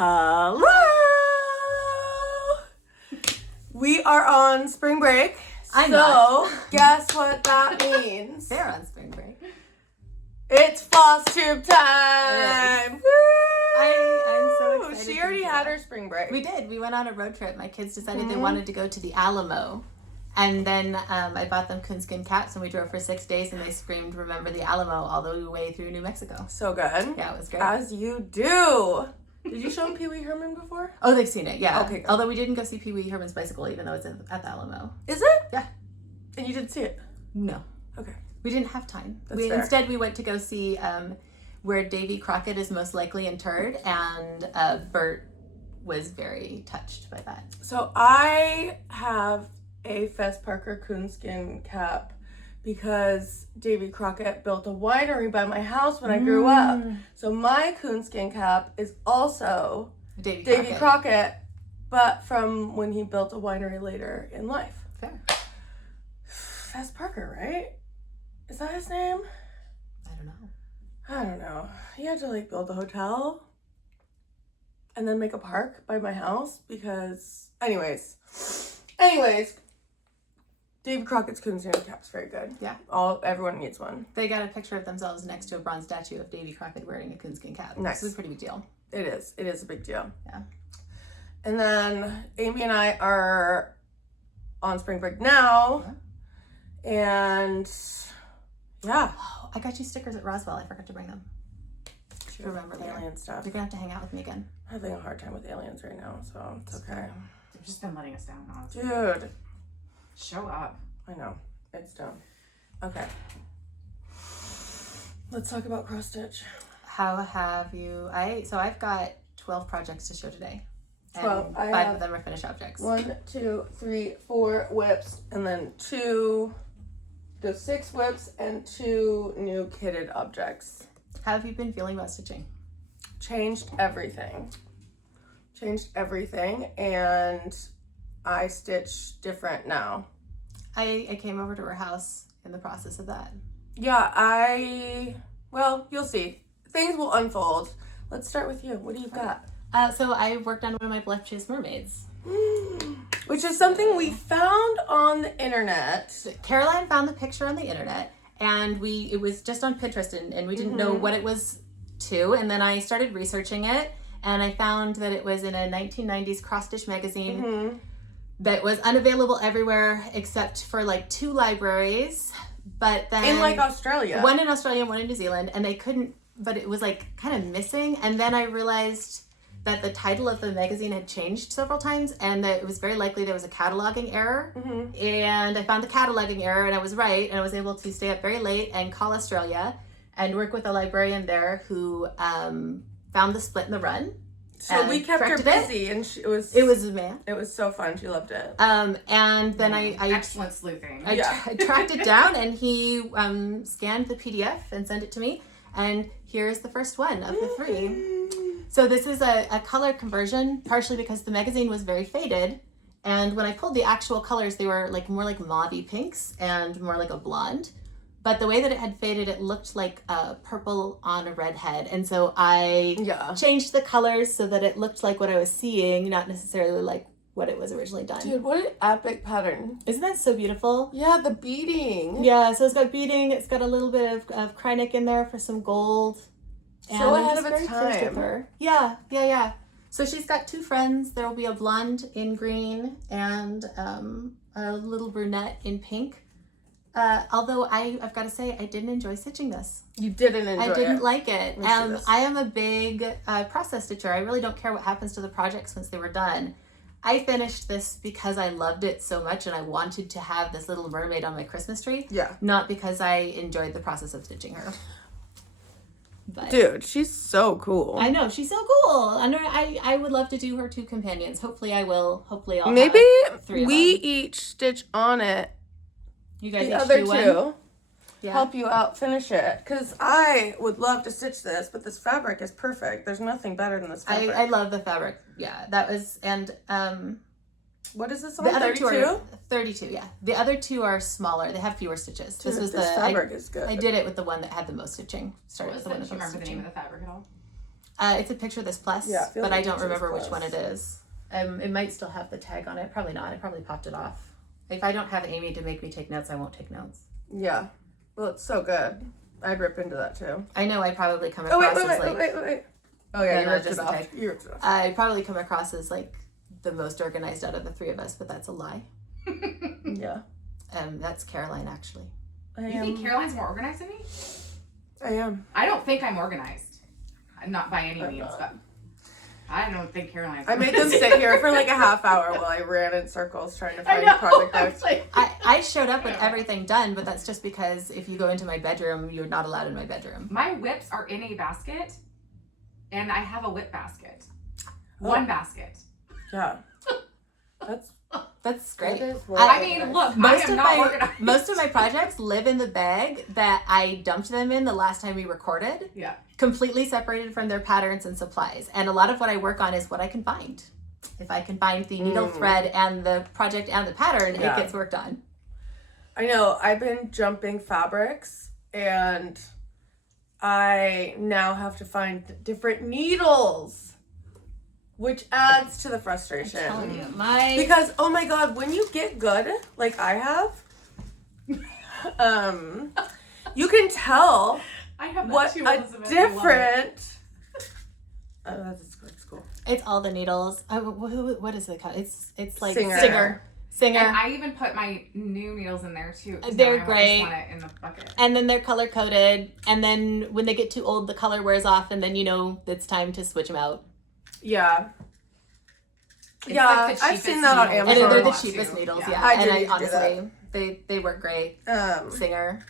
Hello! We are on spring break. Guess what that means? They're on spring break. It's Floss Tube time! Woo! I'm so excited. She already had her spring break. We did. We went on a road trip. My kids decided they wanted to go to the Alamo. And then I bought them coonskin caps and we drove for 6 days and they screamed, "Remember the Alamo," all the way through New Mexico. So good. Yeah, it was great. As you do. Did you show them Pee Wee Herman before? Oh, they've seen it, yeah. Okay, good. Although we didn't go see Pee Wee Herman's bicycle, even though it's at the Alamo. Is it? Yeah. And you didn't see it? No. Okay. We didn't have time. That's fair. Instead, we went to go see where Davy Crockett is most likely interred, and Bert was very touched by that. So I have a Fess Parker coonskin cap because Davy Crockett built a winery by my house when I grew up. So my coonskin cap is also Davy Crockett, but from when he built a winery later in life. Fair. Fess Parker, right? Is that his name? I don't know. He had to build a hotel and then make a park by my house because anyways, Davy Crockett's coonskin cap's very good. Yeah. Everyone needs one. They got a picture of themselves next to a bronze statue of Davy Crockett wearing a coonskin cap. Nice. This is a pretty big deal. It is. It is a big deal. Yeah. And then Aimee and I are on spring break now. Yeah. And yeah. Oh, I got you stickers at Roswell. I forgot to bring them. Remember the alien stuff. You're gonna have to hang out with me again. I'm having a hard time with aliens right now, so it's okay. They've just been letting us down, honestly. Dude. Show up. I know. It's dumb. Okay. Let's talk about cross stitch. How have you? I've got 12 projects to show today. 12. And five of them are finished objects. 1, 2, 3, 4 whips, and then 6 whips and 2 new kitted objects. How have you been feeling about stitching? Changed everything, and I stitch different now. I came over to her house in the process of that. Yeah, you'll see. Things will unfold. Let's start with you. What do you got? So I worked on one of my Voluptuous mermaids. Which is something we found on the internet. Caroline found the picture on the internet, and it was just on Pinterest, and we didn't know what it was to, and then I started researching it, and I found that it was in a 1990s cross-stitch magazine that was unavailable everywhere except for 2 libraries, but then... In Australia. One in Australia and one in New Zealand, and they couldn't, but it was kind of missing, and then I realized that the title of the magazine had changed several times and that it was very likely there was a cataloging error. And I found the cataloging error and I was right, and I was able to stay up very late and call Australia and work with a librarian there who found the split in the run. So we kept her busy, and it was man. It was so fun. She loved it. And then I excellent sleuthing. I tracked it down, and he scanned the PDF and sent it to me. And here's the first one of the 3. So this is a color conversion, partially because the magazine was very faded, and when I pulled the actual colors, they were more like mauvey pinks and more like a blonde. But the way that it had faded, it looked like a purple on a red head. And so I changed the colors so that it looked like what I was seeing, not necessarily like what it was originally done. Dude, what an epic pattern. Isn't that so beautiful? Yeah, the beading. Yeah, so it's got beading. It's got a little bit of Kreinik in there for some gold. So ahead of its time. Yeah. So she's got 2 friends. There will be a blonde in green and a little brunette in pink. Although I've got to say, I didn't enjoy stitching this. You didn't enjoy it? I didn't like it. I am a big process stitcher. I really don't care what happens to the projects once they were done. I finished this because I loved it so much and I wanted to have this little mermaid on my Christmas tree. Yeah. Not because I enjoyed the process of stitching her. But dude, she's so cool. I know, she's so cool. I would love to do her 2 companions. Hopefully I will. Hopefully I'll Maybe have 3 of we them. each stitch on it. You guys the each other do 2 one? Yeah. help you out finish it. Because I would love to stitch this, but this fabric is perfect. There's nothing better than this fabric. I love the fabric. Yeah, that was, and what is this on? The other 32? 2 are 32, yeah. The other 2 are smaller. They have fewer stitches. Dude, this fabric is good. I did it with the one that had the most stitching. Started with the one Do with you the most remember the stitching. name of the fabric at all? It's a Picture This Plus, Yeah, I feel but like I don't Picture This remember which Plus. one it is. It might still have the tag on it. Probably not. I probably popped it off. If I don't have Aimee to make me take notes, I won't take notes. Yeah. Well, it's so good. I'd rip into that too. I know I probably come Oh, across wait. as like... Oh, yeah, No, you no, ripped just it the off. tag. You ripped it off. I probably come across as like the most organized out of the three of us, but that's a lie. Yeah. That's Caroline, actually. You think Caroline's more organized than me? I am. I don't think I'm organized. Not by any I'm means, not. but I don't think Caroline's I made them sit here for like a half hour while I ran in circles trying to I find know. project I notes. was like, I showed up with everything done, but that's just because if you go into my bedroom, you're not allowed in my bedroom. my whips are in a basket, and I have a whip basket. One basket. Yeah. That's great. That is what I mean, look, I am not organized. Most of my projects live in the bag that I dumped them in the last time we recorded, Yeah. completely separated from their patterns and supplies. And a lot of what I work on is what I can find. If I can find the needle thread and the project and the pattern, Yeah. it gets worked on. I know. I've been jumping fabrics and I now have to find different needles, which adds to the frustration. Telling you, my Because, oh my god, when you get good, like I have, you can tell I have that what too, a Elizabeth. I love it. different... that's cool. it's all the needles. What is it called? It's like Singer. Singer. And I even put my new needles in there too. 'Cause They're now I great. just want it in the bucket. And then they're color coded. And then when they get too old, the color wears off. And then you know it's time to switch them out. Yeah. It's Yeah, like the I've cheapest seen that on needles. And Amazon. they're the Want cheapest to. needles, Yeah. yeah. I And do I need to do honestly, they work great. Singer.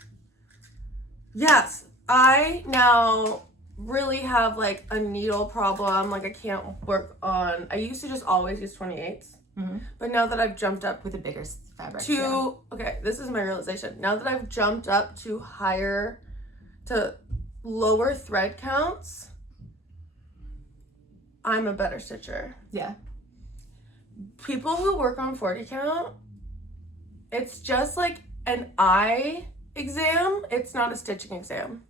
Yes, I now really have like a needle problem. Like I can't work on. I used to just always use 28s, but now that I've jumped up With a bigger fabric. to yeah. okay, this is my realization. Now that I've jumped up to lower thread counts, I'm a better stitcher. Yeah. People who work on 40 count, it's just like an eye exam. It's not a stitching exam.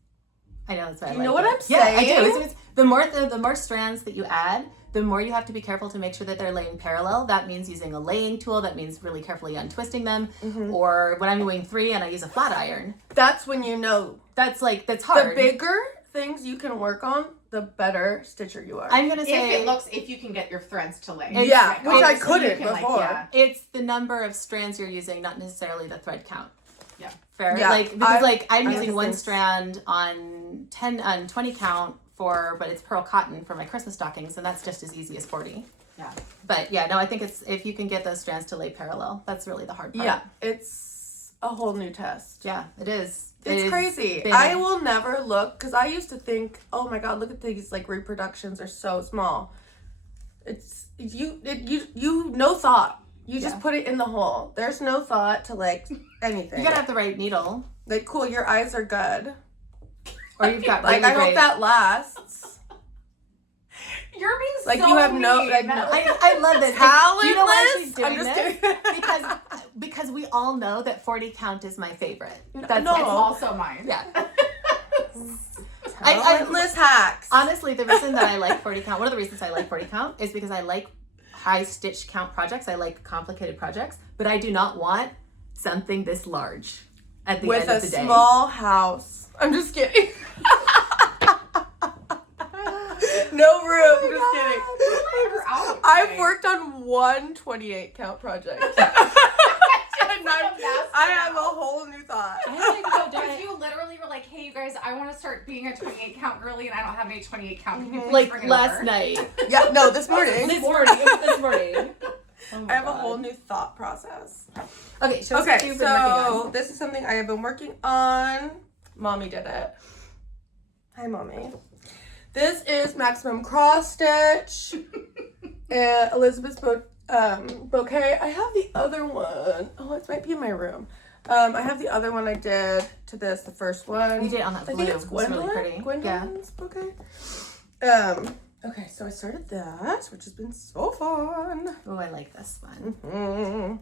I know that's what I You like know what it. I'm Yeah, I do. saying? It's the more strands that you add, the more you have to be careful to make sure that they're laying parallel. That means using a laying tool. That means really carefully untwisting them. Or when I'm doing 3 and I use a flat iron, That's when you know that's hard. the bigger things you can work on, the better stitcher you are. I'm gonna say If you can get your threads to lay. Yeah, which I So couldn't you can, before. yeah. it's the number of strands you're using, not necessarily the thread count. Yeah. Fair. Yeah, Because I'm I using one think- strand on 20 count but it's pearl cotton for my Christmas stockings, and that's just as easy as 40. Yeah. But yeah, no, I think it's if you can get those strands to lay parallel, that's really the hard part. Yeah, it's a whole new test. Yeah, it is. It's crazy. big. I will never look, because I used to think, oh my god, look at these like reproductions are so small. It's you no thought. You just put it in the hole. There's no thought to like anything. You gotta have the right needle, like cool, your eyes are good. or you've got Like really I great. hope that lasts. You're being Like, so you have no- mean. like, no- I love this. Do you know why she's Talentless? I'm doing just this? kidding. Because we all know that 40 count is my favorite. That's no. It's why. also mine. Yeah. Talentless hacks. Honestly, the reason that I like 40 count, one of the reasons I like 40 count is because I like high stitch count projects. I like complicated projects, but I do not want something this large at the With end a of the day. small house. I'm just kidding. No room. Just kidding. You're out. I've worked on one 28 count project. And I have a whole new thought. Because you literally were like, hey, you guys, I want to start being a 28 count girly, and I don't have any 28 count. Can you please Like bring it last over? night. Yeah, no, this morning. This morning. It was this morning. Oh my I have a God. whole new thought process. Okay, show us what Okay, you've been working on. so this is something I have been working on. Mommy did it. Hi, Mommy. This is Maximum Cross Stitch and Elizabeth's bouquet. I have the other one. Oh, it might be in my room. I have the other one I did to this, the first one. You did it on that blue. I think it's It was really Gwendolyn. pretty. Gwendolyn's bouquet. Okay, so I started that, which has been so fun. Oh, I like this one.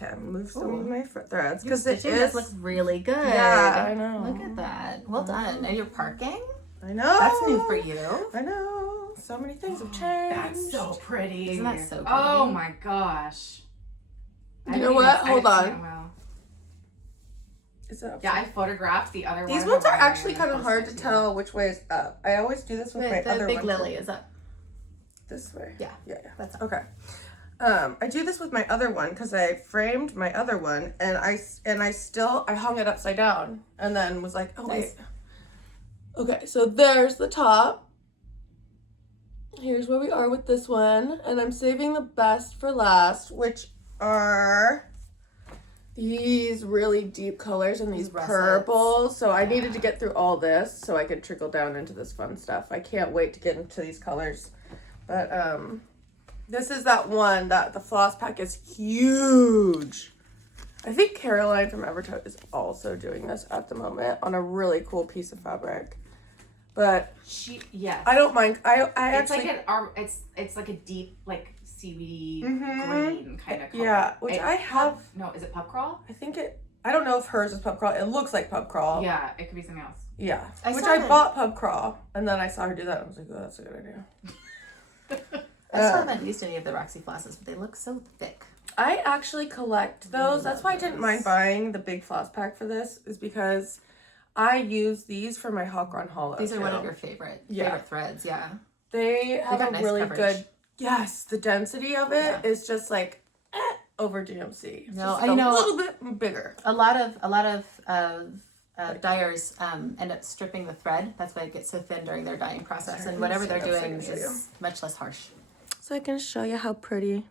Okay, move some of Ooh. my threads Your because it stitching does is. look really good. Yeah, I know. Look at that. Well done. And you're parking? I know. That's new for you. I know. So many things have changed. That's so pretty. Isn't that so pretty? Oh my gosh. You know what? Hold on. Wow. Is it Yeah, I photographed the other one. These ones are actually kind of hard to tell which way is up. I always do this with my other one. The big lily is up. This way. Yeah. Yeah. That's up. Okay. I do this with my other one because I framed my other one and I hung it upside down and then was like, oh Nice. wait. Okay, so there's the top. Here's where we are with this one, and I'm saving the best for last, which are these really deep colors and these purples. So I needed to get through all this so I could trickle down into this fun stuff. I can't wait to get into these colors. But this is that one that the floss pack is huge. I think Caroline from Evertote is also doing this at the moment on a really cool piece of fabric. But yes. I don't mind. I it's actually like it's like a deep like seaweedy green kind of color. Yeah, which I have. No, is it pub crawl? I think it. I don't know if hers is pub crawl. It looks like pub crawl. Yeah, it could be something else. Yeah, I bought pub crawl, and then I saw her do that. And I was like, oh, that's a good idea. I still haven't used any of the Roxy flosses, but they look so thick. I actually collect those. That's why I didn't mind buying the big floss pack for this, is because I use these for my Hawk Run Hollow. These are one of your favorite threads, yeah. They have a nice really coverage. good, yes, the density of it is just like over DMC. It's No, just you know, a little bit bigger. A lot of dyers end up stripping the thread. That's why it gets so thin during their dyeing process, and whatever they're doing is much less harsh. So I can show you how pretty.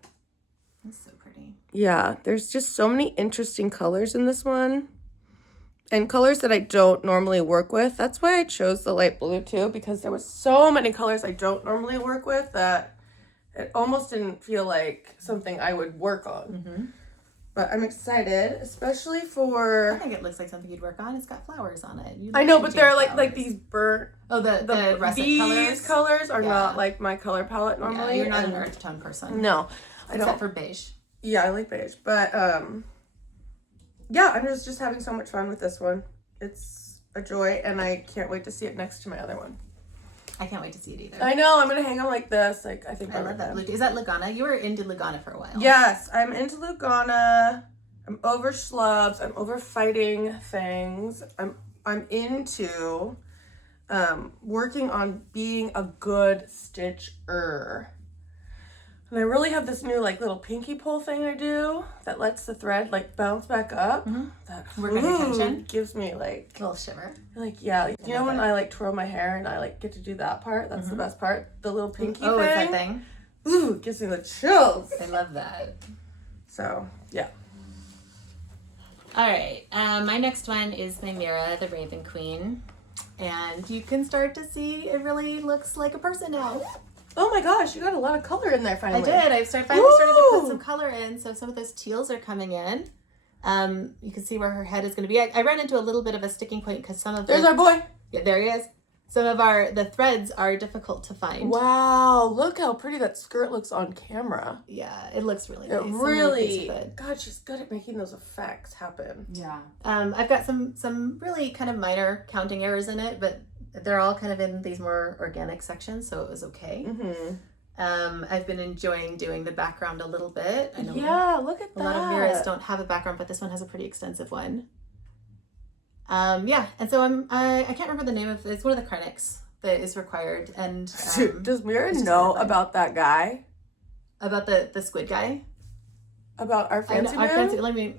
It's so pretty. Yeah, there's just so many interesting colors in this one. And colors that I don't normally work with. That's why I chose the light blue too, because there was so many colors I don't normally work with that it almost didn't feel like something I would work on. Mm-hmm. But I'm excited, especially for... I think it looks like something you'd work on. It's got flowers on it. I know, but they're like these burnt... Oh, the russet these colors are Yeah. not like my color palette normally. Yeah, you're not an earth tone person. No, I don't. Except for beige. Yeah, I like beige, but yeah, I'm just having so much fun with this one. It's a joy, and I can't wait to see it next to my other one. I can't wait to see it either. I know, I'm gonna hang them like this. Like I think I love that blue. Is that Lugana? You were into Lugana for a while. Yes, I'm into Lugana. I'm over schlubs. I'm over fighting things. I'm into working on being a good stitcher. And I really have this new like little pinky pull thing I do that lets the thread like bounce back up. Mm-hmm. That Working tension gives me like a little shiver. Like you know when I like twirl my hair and I like get to do that part. That's the best part. The little pinky thing. Oh, it's that thing. Ooh, it gives me the chills. I love that. So yeah. All right. My next one is my Mira, the Raven Queen, and you can start to see it really looks like a person now. Oh my gosh, you got a lot of color in there finally. I did. I finally started to put some color in, so some of those teals are coming in. You can see where her head is going to be. I ran into a little bit of a sticking point because some of There's our boy. Yeah, there he is. Some of the threads are difficult to find. Wow, look how pretty that skirt looks on camera. Yeah, it looks really It nice. really, God, she's good at making those effects happen. Yeah. I've got some really kind of minor counting errors in it, but they're all kind of in these more organic sections, so it was okay. Mm-hmm. I've been enjoying doing the background a little bit. I know look at that. A lot of mirrors don't have a background, but this one has a pretty extensive one. And so I can't remember the name of it. It's one of the Krennics that is required. And does Mira know about that guy? About the squid guy? About our fancy man? Let me.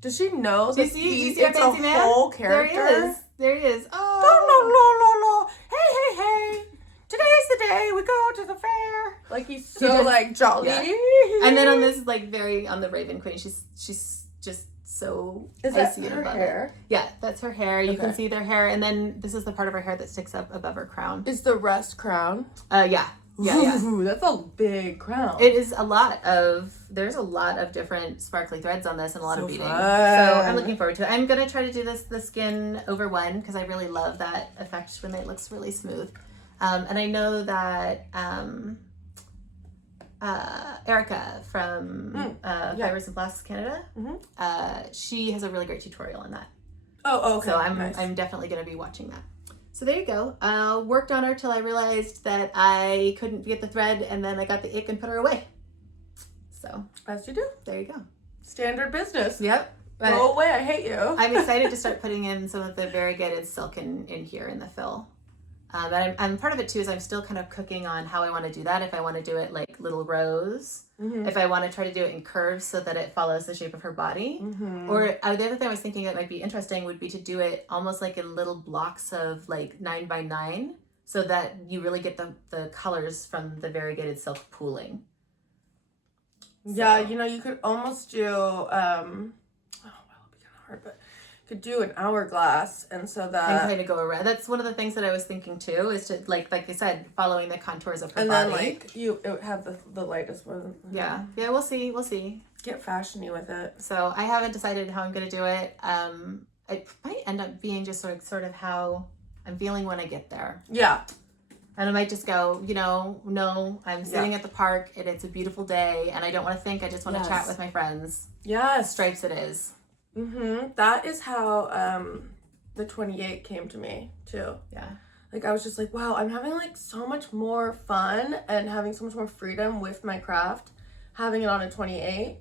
Does she know that he's it's a man? whole character? There he is. Oh. Hey. Today's the day we go to the fair. Like he's so like jolly. Yeah. And then on this on the Raven Queen, she's just so icy and above hair? It. Yeah, that's her hair. You can see their hair, and then this is the part of her hair that sticks up above her crown. Is the rest crown? Yeah. Ooh, that's a big crown. It is there's a lot of different sparkly threads on this and a lot of beading. Fun. So I'm looking forward to it. I'm going to try to do the skin over one because I really love that effect when it looks really smooth. And I know that Erica from Fibers and Blasts Canada, she has a really great tutorial on that. Oh, okay. So I'm definitely going to be watching that. So there you go. Worked on her till I realized that I couldn't get the thread, and then I got the ick and put her away. So As you do. there you go. Standard business. Yep. Go away, I hate you. I'm excited to start putting in some of the variegated silk in here in the fill. But I'm part of it too is I'm still kind of cooking on how I want to do that. If I want to do it like little rows, if I want to try to do it in curves so that it follows the shape of her body. Or the other thing I was thinking that might be interesting would be to do it almost like in little blocks of like 9 by 9 so that you really get the colors from the variegated silk pooling. Yeah, you know, you could almost do, oh, well, it'd be kind of hard, but you could do an hourglass, and so that... And kind of go around. That's one of the things that I was thinking, too, is to, like I said, following the contours of her and body. then, like, it would have the lightest one. Yeah, we'll see. Get fashiony with it. So I haven't decided how I'm going to do it. It might end up being just sort of how I'm feeling when I get there. Yeah. And I might just go, no, I'm sitting at the park and it's a beautiful day and I don't want to think, I just want to chat with my friends. Yes. Stripes it is. That is how the 28 came to me, too. Yeah. Like, I was just like, wow, I'm having, like, so much more fun and having so much more freedom with my craft, having it on a 28.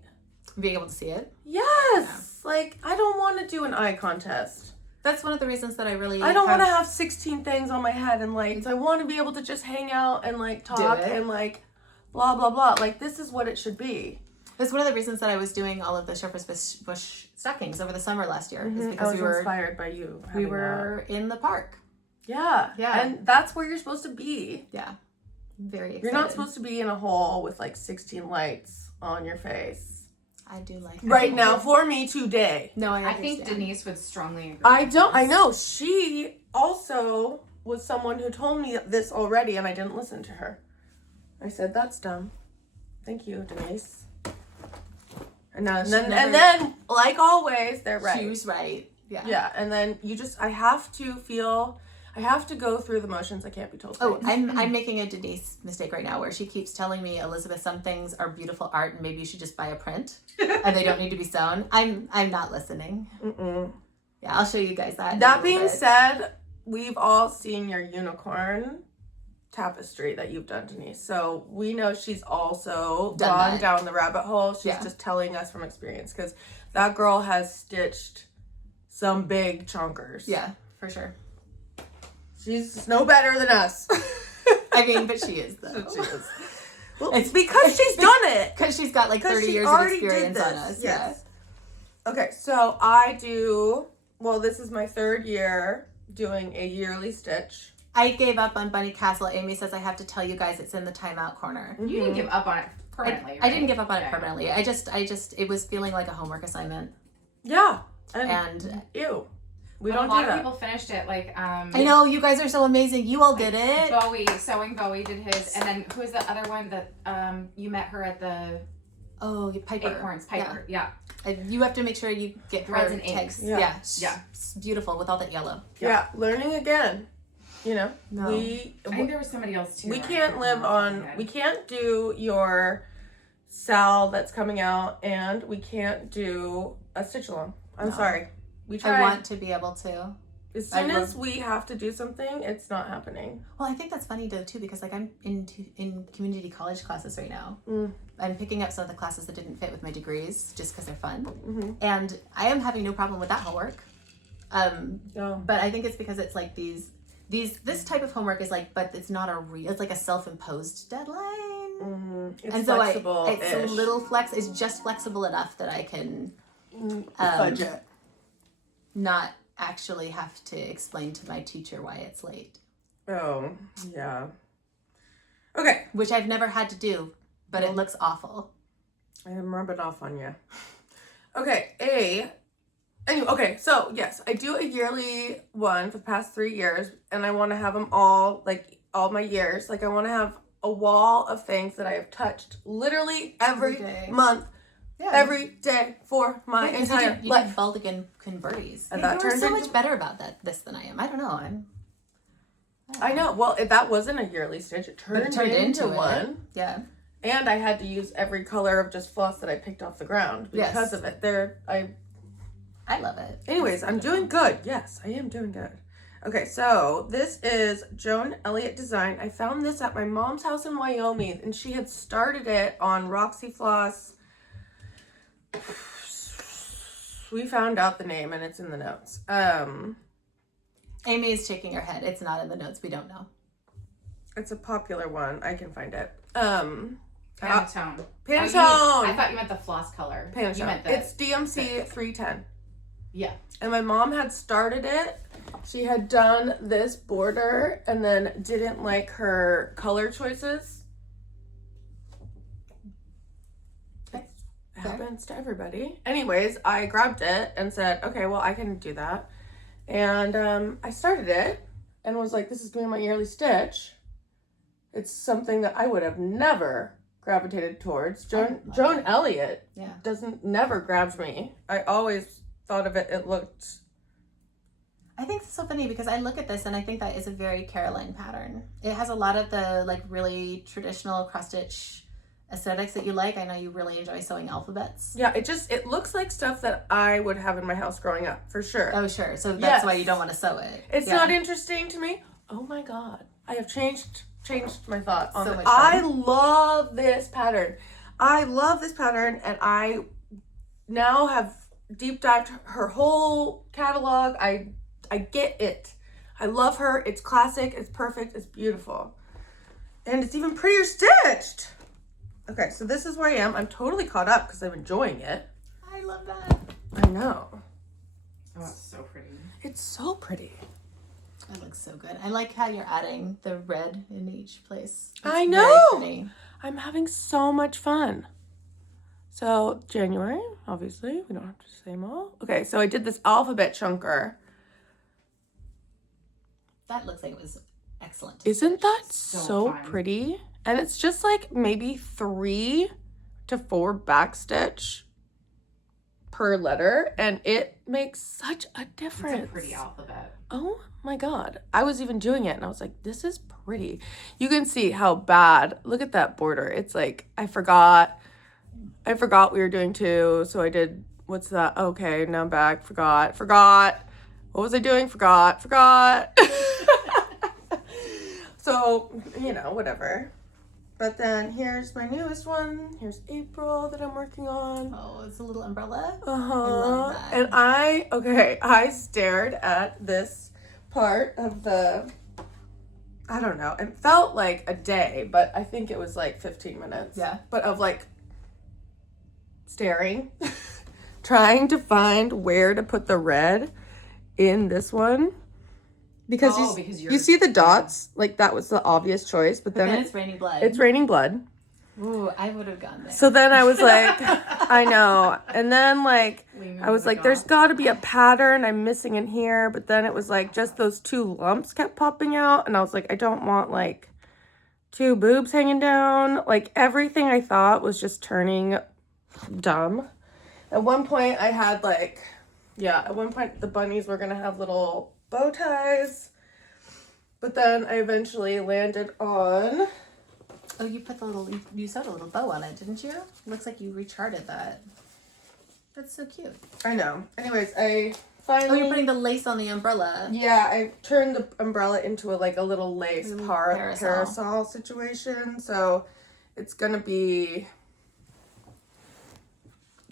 Being able to see it. Yes! Yeah. Like, I don't want to do an eye contest. That's one of the reasons that I don't want to have 16 things on my head and lights. I want to be able to just hang out and, like, talk and, like, blah, blah, blah. Like, this is what it should be. That's one of the reasons that I was doing all of the Shepherd's Bush stockings over the summer last year. Is because I was inspired by you. We were in the park. Yeah. And that's where you're supposed to be. Yeah. Very excited. You're not supposed to be in a hole with, like, 16 lights on your face. I do like right now for me today. No, I think Denise would strongly agree. I know. She also was someone who told me this already and I didn't listen to her. I said, that's dumb. Thank you, Denise. And then, like always, they're right. She was right. Yeah. Yeah, and then I have to go through the motions. I can't be told. Oh, I'm making a Denise mistake right now where she keeps telling me, Elizabeth, some things are beautiful art and maybe you should just buy a print and they don't need to be sewn. I'm not listening. Yeah, I'll show you guys that. That being said, we've all seen your unicorn tapestry that you've done, Denise. So we know she's also gone down the rabbit hole. She's just telling us from experience because that girl has stitched some big chunkers. Yeah, for sure. She's no better than us. I mean, but she is, though. She is. Well, it's because she's done it. Because she's got like 30 years of experience on us. Yes. Yeah. Okay, so this is my 3rd year doing a yearly stitch. I gave up on Bunny Castle. Aimee says I have to tell you guys it's in the timeout corner. You didn't give up on it permanently, right? I didn't give up on it permanently. I just, it was feeling like a homework assignment. Yeah. And ew. A lot of people finished it, like, I know, you guys are so amazing. You all did it. Sewing Bowie did his, and then who's the other one that, you met her at the... Oh, Piper. Acorns, Piper, yeah. You have to make sure you get threads and inks. Yeah. It's beautiful with all that yellow. Yeah, learning again. No. I think there was somebody else, too. We can't we can't do your Sal that's coming out, and we can't do a stitch along. I'm sorry. We tried. I want to be able to. As soon as we have to do something, it's not happening. Well, I think that's funny though too, because like I'm in community college classes right now. I'm picking up some of the classes that didn't fit with my degrees just because they're fun, and I am having no problem with that homework. But I think it's because it's like this type of homework is like, but it's not it's like a self-imposed deadline. It's and so flexible. It's a little it's just flexible enough that I can budget. Not actually have to explain to my teacher why it's late. Oh, yeah. Okay. Which I've never had to do, but it looks awful. I am rubbing off on you. Okay, okay, so yes, I do a yearly one for the past 3 years, and I want to have them all, like, all my years. Like, I want to have a wall of things that I have touched literally every month. Yeah. Every day for my entire life. You did Baldigan Converties. And that turned so much better about this than I am. I don't know. I know. Well, that wasn't a yearly stitch. It turned into one. Yeah. And I had to use every color of just floss that I picked off the ground because of it. I love it. Anyways, I'm doing good. Yes, I am doing good. Okay, so this is Joan Elliott design. I found this at my mom's house in Wyoming, and she had started it on Roxy Floss. We found out the name, and it's in the notes. Aimee is shaking her head. It's not in the notes. We don't know. It's a popular one. I can find it. Panettone. Panettone. I thought you meant the floss color. Panettone. You meant the, It's DMC 310. Yeah. And my mom had started it. She had done this border and then didn't like her color choices. It happens to everybody. Anyways, I grabbed it and said, okay, well, I can do that. And I started it and was like, this is going to be my yearly stitch. It's something that I would have never gravitated towards. Joan Elliott never grabs me. I always thought of it, it looked... I think it's so funny because I look at this and I think that is a very Caroline pattern. It has a lot of the like really traditional cross stitch aesthetics that you like. I know you really enjoy sewing alphabets. Yeah, it looks like stuff that I would have in my house growing up, for sure. Oh, sure. So that's why you don't want to sew it. It's not interesting to me. Oh my God. I have changed my thought on so it. much fun. I love this pattern. And I now have deep dived her whole catalog. I get it. I love her. It's classic. It's perfect. It's beautiful. And it's even prettier stitched. Okay, so this is where I am. I'm totally caught up because I'm enjoying it. I love that. I know. Oh, it's so pretty. It's so pretty. It looks so good. I like how you're adding the red in each place. It's I know. very pretty. I'm having so much fun. So January, obviously, we don't have to say them all. Okay, so I did this alphabet chunker. That looks like it was excellent. Isn't that so fun. pretty? And it's just like maybe 3 to 4 backstitch per letter, and it makes such a difference. It's a pretty alphabet. Oh my God. I was even doing it and I was like, this is pretty. You can see how bad, look at that border. It's like, I forgot we were doing 2. So I did, what's that? Okay, now I'm back. Forgot. What was I doing? Forgot. So, whatever. But then here's my newest one. Here's April that I'm working on. Oh, it's a little umbrella. I love that. And I stared at this part of I don't know. It felt like a day, but I think it was like 15 minutes. Yeah. But of like staring, trying to find where to put the red in this one. Because you see the dots, like that was the obvious choice, but then it's raining blood. It's raining blood. Ooh, I would have gone there. So then I was like, I know. And then like, I was like, there's got to be a pattern I'm missing in here. But then it was like just those 2 lumps kept popping out. And I was like, I don't want like 2 boobs hanging down. Like everything I thought was just turning dumb. At one point I had the bunnies were going to have little bow ties. But then I eventually landed on... Oh, you sewed a little bow on it, didn't you? Looks like you recharted that. That's so cute. I know. Anyways, I finally... Oh, you're putting the lace on the umbrella. Yeah, I turned the umbrella into a little lace Parasol. parasol situation. So it's going to be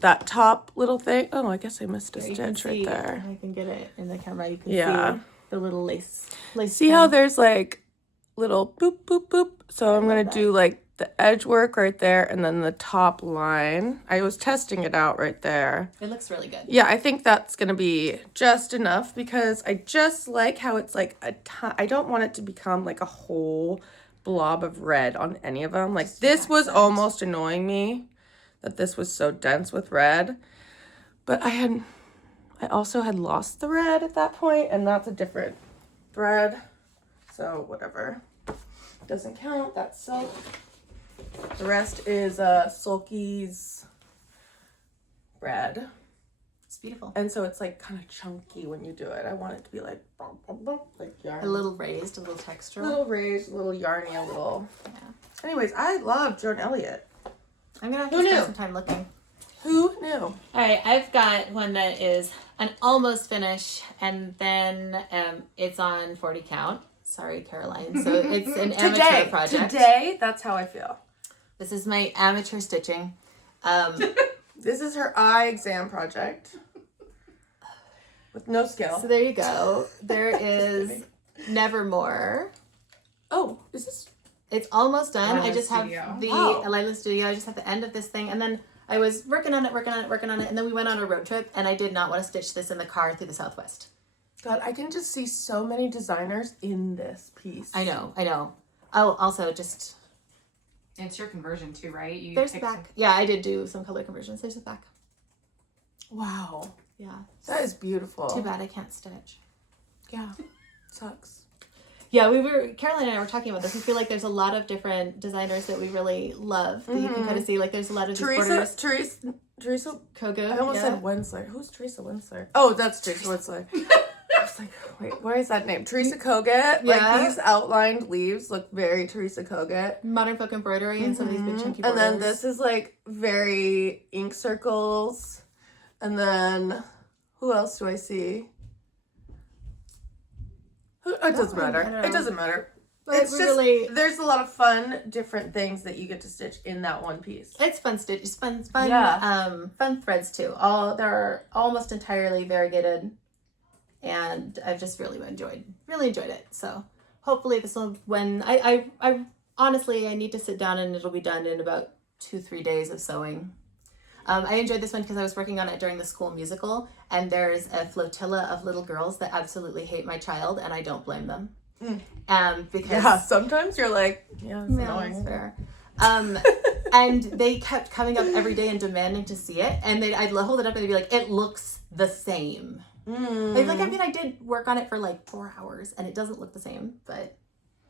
that top little thing. Oh, I guess I missed a stitch right there. I can get it in the camera. You can see the little lace. See how there's like little boop, boop, boop. So I'm going to do like the edge work right there and then the top line. I was testing it out right there. It looks really good. Yeah, I think that's going to be just enough because I just like how it's like I don't want it to become like a whole blob of red on any of them. Like this was almost annoying me that this was so dense with red. But I also had lost the red at that point, and that's a different thread. So whatever. Doesn't count. That's silk. The rest is Sulky's red. It's beautiful. And so it's like kind of chunky when you do it. I want it to be like yarn. A little raised, a little texture. A little raised, a little yarny, a little. Yeah. Anyways, I love Joan Elliott. I'm gonna have to spend some time looking. Who knew? All right, I've got one that is an almost finish, and then it's on 40 count. Sorry, Caroline. So it's an amateur project. Today, that's how I feel. This is my amateur stitching. This is her eye exam project. With no skill. So there you go. There is Nevermore. Oh, is this? It's almost done. Lila's I just have Studio. the Lila Studio. I just have the end of this thing. And then I was working on it. And then we went on a road trip, and I did not want to stitch this in the car through the Southwest. God, I can just see so many designers in this piece. I know. Oh, also just... It's your conversion too, right? You There's the picked back. Yeah, I did do some color conversions. There's the back. Wow. Yeah. That is beautiful. Too bad I can't stitch. Yeah. Sucks. Yeah, Caroline and I were talking about this. We feel like there's a lot of different designers that we really love that you can kind of see. Like there's a lot of these borders. Teresa Kogo. I almost said Winsler. Who's Teresa Winsler? Oh, that's Teresa Winsler. I was like, wait, what is that name? Teresa Koget. Like these outlined leaves look very Teresa Koget. Modern folk embroidery and some of these big chunky borders. And then this is like very ink circles. And then who else do I see? It doesn't matter. It doesn't matter. But It's just really, there's a lot of fun, different things that you get to stitch in that one piece. it's fun stitch. It's fun. Yeah. Fun threads too. They're almost entirely variegated, and I've just really enjoyed it. So hopefully this will. When I honestly I need to sit down and it'll be done in about 2-3 days of sewing. I enjoyed this one because I was working on it during the school musical, and there's a flotilla of little girls that absolutely hate my child, and I don't blame them. Because sometimes you're like, it's annoying. That's fair. And they kept coming up every day and demanding to see it, and I'd hold it up and they'd be like, "It looks the same." I did work on it for like 4 hours, and it doesn't look the same, but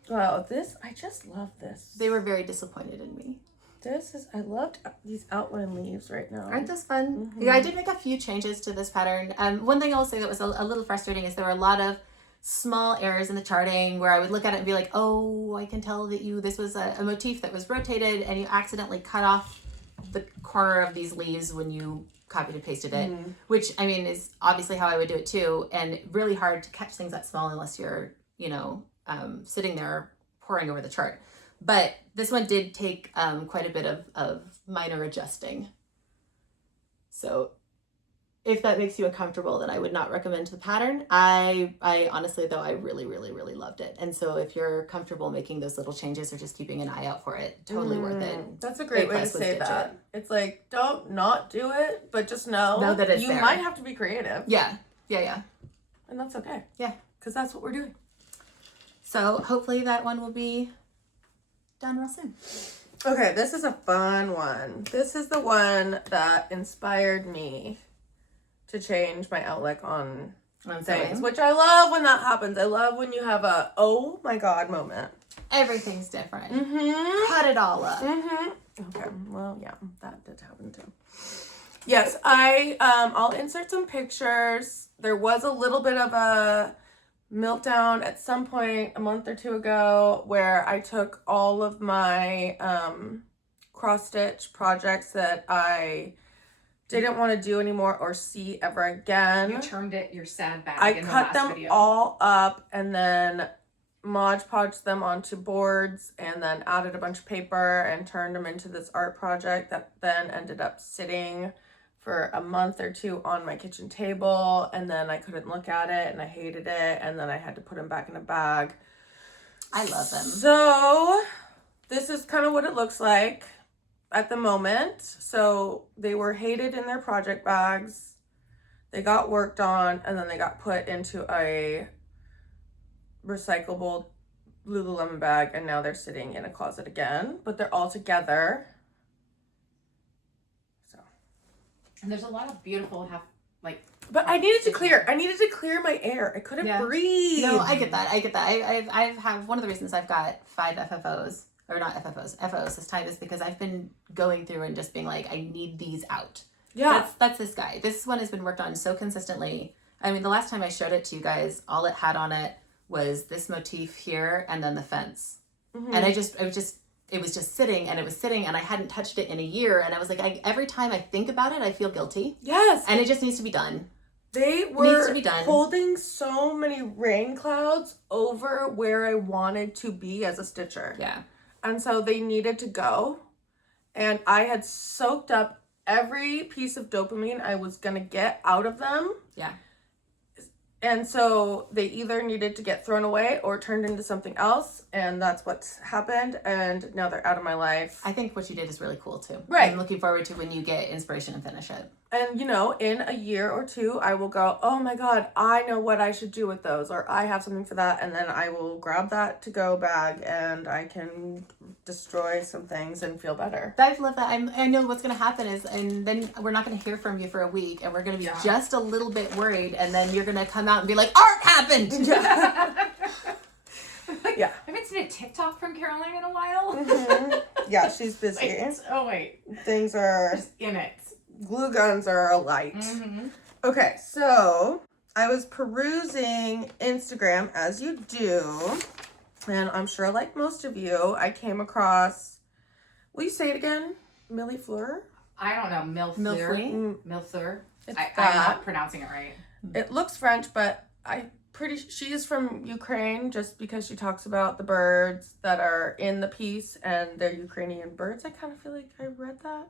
wow, I just love this. they were very disappointed in me. I loved these outline leaves right now. Aren't those fun? Yeah, I did make a few changes to this pattern. One thing I'll say that was a little frustrating is there were a lot of small errors in the charting where I would look at it and be like, oh, I can tell that this was a motif that was rotated and you accidentally cut off the corner of these leaves when you copied and pasted it, which I mean is obviously how I would do it too, and really hard to catch things that small unless you're, sitting there poring over the chart. But this one did take quite a bit of minor adjusting. So if that makes you uncomfortable, then I would not recommend the pattern. I honestly, though, I really, really, really loved it. And so if you're comfortable making those little changes or just keeping an eye out for it, totally worth it. That's a great way to say that. It's like, don't not do it, but just know that it's you there. might have to be creative. Yeah. And that's okay. Yeah. Because that's what we're doing. So hopefully that one will be done real soon. Okay, this is a fun one. This is the one that inspired me to change my outlook on things, which I love when that happens. I love when you have a, oh my God moment. Everything's different. Cut it all up. Okay, well, yeah, that did happen too. Yes, I'll insert some pictures. There was a little bit of a meltdown at some point a month or two ago where I took all of my cross stitch projects that I didn't want to do anymore or see ever again. You termed it your sad bag. I in the cut last them video. all up and then Mod Podged them onto boards and then added a bunch of paper and turned them into this art project that then ended up sitting for a month or two on my kitchen table, and then I couldn't look at it and I hated it, and then I had to put them back in a bag. I love them. So this is kind of what it looks like at the moment. So they were hated in their project bags. They got worked on, and then they got put into a recyclable Lululemon bag, and now they're sitting in a closet again, but they're all together. And there's a lot of beautiful But I needed to clear my air. I couldn't breathe. No, I get that. I have one of the reasons I've got 5 FFOs, or not FFOs, FOs this time is because I've been going through and just being like, I need these out. Yeah. That's this guy. This one has been worked on so consistently. I mean, the last time I showed it to you guys, all it had on it was this motif here and then the fence. And I was just it was just sitting and it was sitting and I hadn't touched it in a year. And I was like, every time I think about it, I feel guilty. Yes. And it just needs to be done. They were holding so many rain clouds over where I wanted to be as a stitcher. Yeah. And so they needed to go. And I had soaked up every piece of dopamine I was going to get out of them. Yeah. And so they either needed to get thrown away or turned into something else. And that's what's happened. And now they're out of my life. I think what you did is really cool too. Right. I'm looking forward to when you get inspiration and finish it. And, you know, in a year or two, I will go, oh my God, I know what I should do with those. Or I have something for that. And then I will grab that to-go bag and I can destroy some things and feel better. I love that. I know what's going to happen is, and then we're not going to hear from you for a week. And we're going to be just a little bit worried. And then you're going to come out and be like, art happened! Yeah. Yeah. I haven't seen a TikTok from Caroline in a while. Mm-hmm. Yeah, she's busy. Wait. Things are... Just in it. Glue guns are a light. Mm-hmm. Okay, so I was perusing Instagram as you do, and I'm sure like most of you, I came across, will you say it again? Millefleur? I don't know. Millefleur. I'm not pronouncing it right. It looks French, but she is from Ukraine just because she talks about the birds that are in the piece and they're Ukrainian birds. I kind of feel like I read that.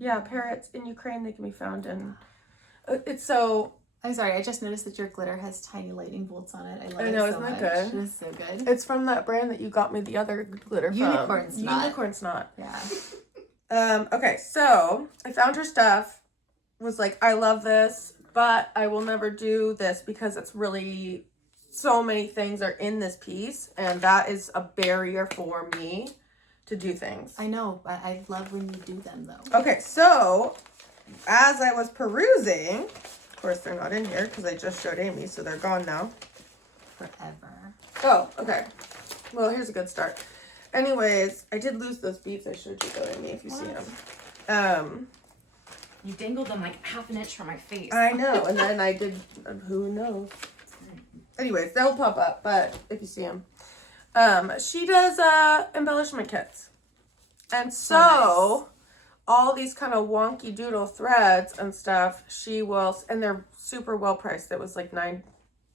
Yeah, parrots in Ukraine, they can be found in... It's so... I'm sorry, I just noticed that your glitter has tiny lightning bolts on it. I know, isn't that good? It is so good. It's from that brand that you got me the other glitter from. Unicorn Snot. Yeah. Okay, so I found her stuff, was like, I love this, but I will never do this because it's really... So many things are in this piece, and that is a barrier for me to do things. I know, but I love when you do them though. Okay, so as I was perusing, of course they're not in here because I just showed Aimee, so they're gone now. Forever. Oh, okay. Well, here's a good start. Anyways, I did lose those beads I showed you though, Aimee, if you see them. You dangled them like half an inch from my face. I know, and then I did, who knows. Anyways, they'll pop up, but if you see them. She does embellishment kits. And so nice. All these kind of wonky doodle threads and stuff, she will, and they're super well priced. It was like $9,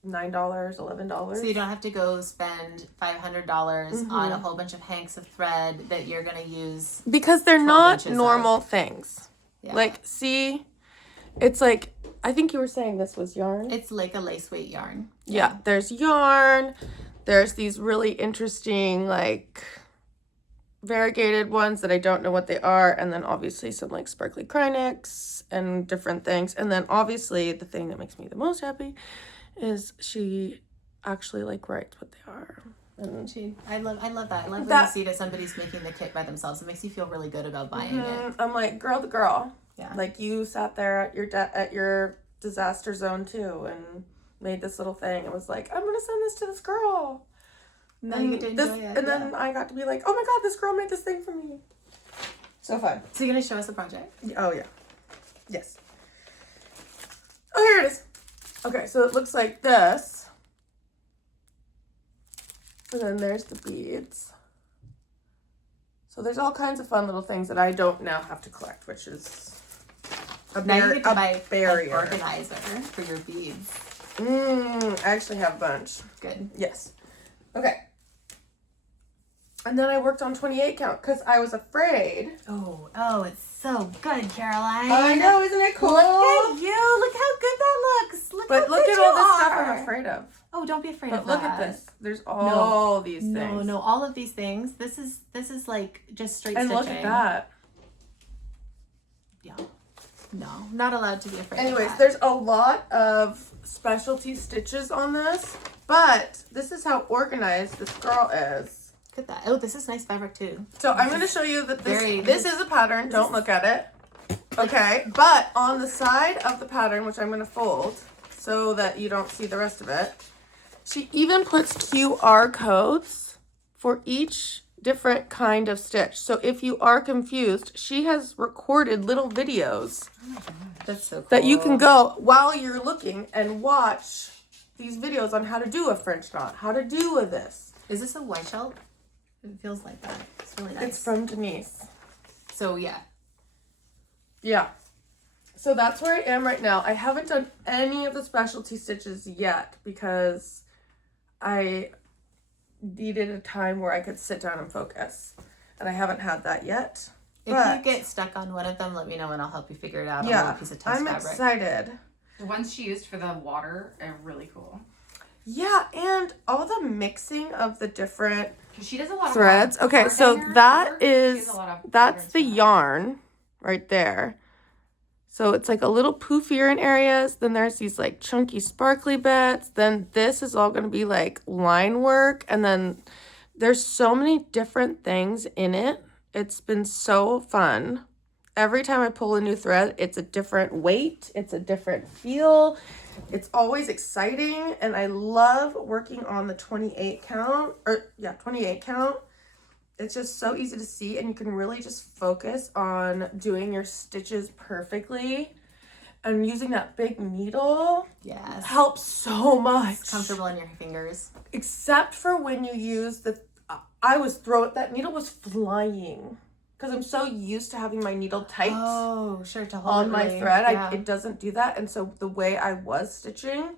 $11. So you don't have to go spend $500 on a whole bunch of hanks of thread that you're going to use. Because they're not normal things. Yeah. Like, see, it's like, I think you were saying this was yarn. It's like a lace weight yarn. Yeah, there's yarn. There's these really interesting, like, variegated ones that I don't know what they are. And then obviously some, like, sparkly Krynics and different things. And then obviously the thing that makes me the most happy is she actually, like, writes what they are. And I love that. I love when you see that somebody's making the kit by themselves. It makes you feel really good about buying it. I'm like, girl to girl. Yeah. Like, you sat there at your disaster zone, too, and... made this little thing and was like, I'm gonna send this to this girl. Now you get to enjoy it. And then I got to be like, oh my God, this girl made this thing for me. So fun. So you're gonna show us the project? Oh yeah. Yes. Oh, here it is. Okay, so it looks like this. And then there's the beads. So there's all kinds of fun little things that I don't now have to collect, which is a barrier. An organizer for your beads. I actually have a bunch. Good. Yes. Okay. And then I worked on 28 count because I was afraid. Oh, it's so good, Caroline. I know, isn't it cool? Look at you. Look how good that looks. Look at all this stuff I'm afraid of. Oh, don't be afraid of that. Look at this. There's all these things. No, all of these things. This is like just straight stitching. And look at that. Yeah. No, not allowed to be afraid Anyways, of that. there's a lot of specialty stitches on this, but this is how organized this girl is. Look at that. Oh, this is nice fabric too. So I'm going to show you that this is a pattern. Don't look at it. Okay, but on the side of the pattern, which I'm going to fold so that you don't see the rest of it, she even puts QR codes for each different kind of stitch. So if you are confused, she has recorded little videos. Oh my God. That's so cool. That you can go while you're looking and watch these videos on how to do a French knot, how to do this. Is this a white shell? It feels like that. It's really nice. It's from Denise. So yeah. Yeah. So that's where I am right now. I haven't done any of the specialty stitches yet because I needed a time where I could sit down and focus. And I haven't had that yet. If you get stuck on one of them, let me know and I'll help you figure it out on a little piece of test fabric. I'm excited. The ones she used for the water are really cool. Yeah, and all the mixing of the different She does a lot threads. of Okay, so that's the yarn right there. So it's like a little poofier in areas. Then there's these like chunky sparkly bits. Then this is all going to be like line work. And then there's so many different things in it. It's been so fun. Every time I pull a new thread, it's a different weight. It's a different feel. It's always exciting. And I love working on the 28 count. 28 count. It's just so easy to see, and you can really just focus on doing your stitches perfectly. And using that big needle helps so much. It's comfortable in your fingers. Except for when you use that needle was flying. Because I'm so used to having my needle tight to hold on my thread. It doesn't do that. And so the way I was stitching,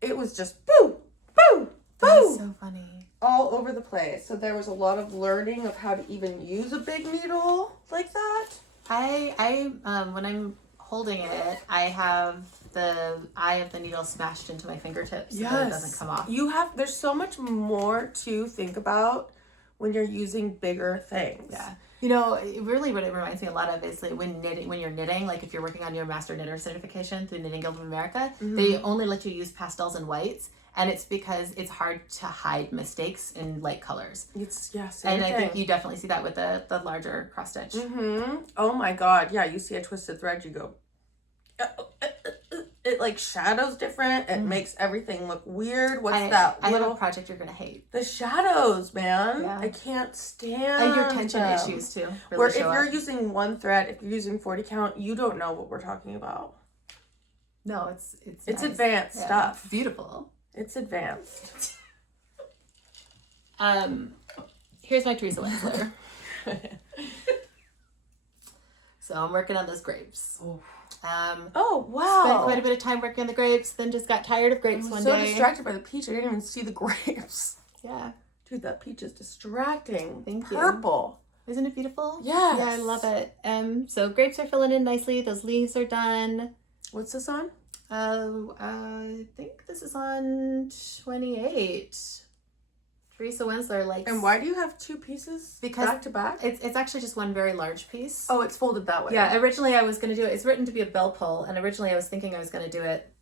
it was just boo, boo, boo. That's so funny. All over the place. So there was a lot of learning of how to even use a big needle like that. I when I'm holding it, I have the eye of the needle smashed into my fingertips so that it doesn't come off. There's so much more to think about when you're using bigger things. Yeah. You know, really what it reminds me a lot of is like when you're knitting, like if you're working on your Master Knitter certification through Knitting Guild of America, they only let you use pastels and whites. And it's because it's hard to hide mistakes in light colors. And I think you definitely see that with the larger cross stitch. Oh my god, yeah, you see a twisted thread, you go, it like shadows different. It makes everything look weird. I have a project you're gonna hate. The shadows, man. Yeah. I can't stand your tension issues too. Really Where if you're using one thread, if you're using 40 count, you don't know what we're talking about. No, it's nice. Advanced stuff. It's beautiful. It's advanced. Here's my Teresa Winsler. So I'm working on those grapes. Oh wow! Spent quite a bit of time working on the grapes. Then just got tired of grapes one day. So distracted by the peach, I didn't even see the grapes. Yeah, dude, that peach is distracting. Thank you. Purple. Isn't it beautiful? Yes. Yeah, I love it. So grapes are filling in nicely. Those leaves are done. What's this on? I think this is on 28. Teresa Winsler And why do you have two pieces back to back? It's actually just one very large piece. Oh, it's folded that way. Yeah, originally I was going to do it. It's written to be a bell pull, and originally I was thinking I was going to do it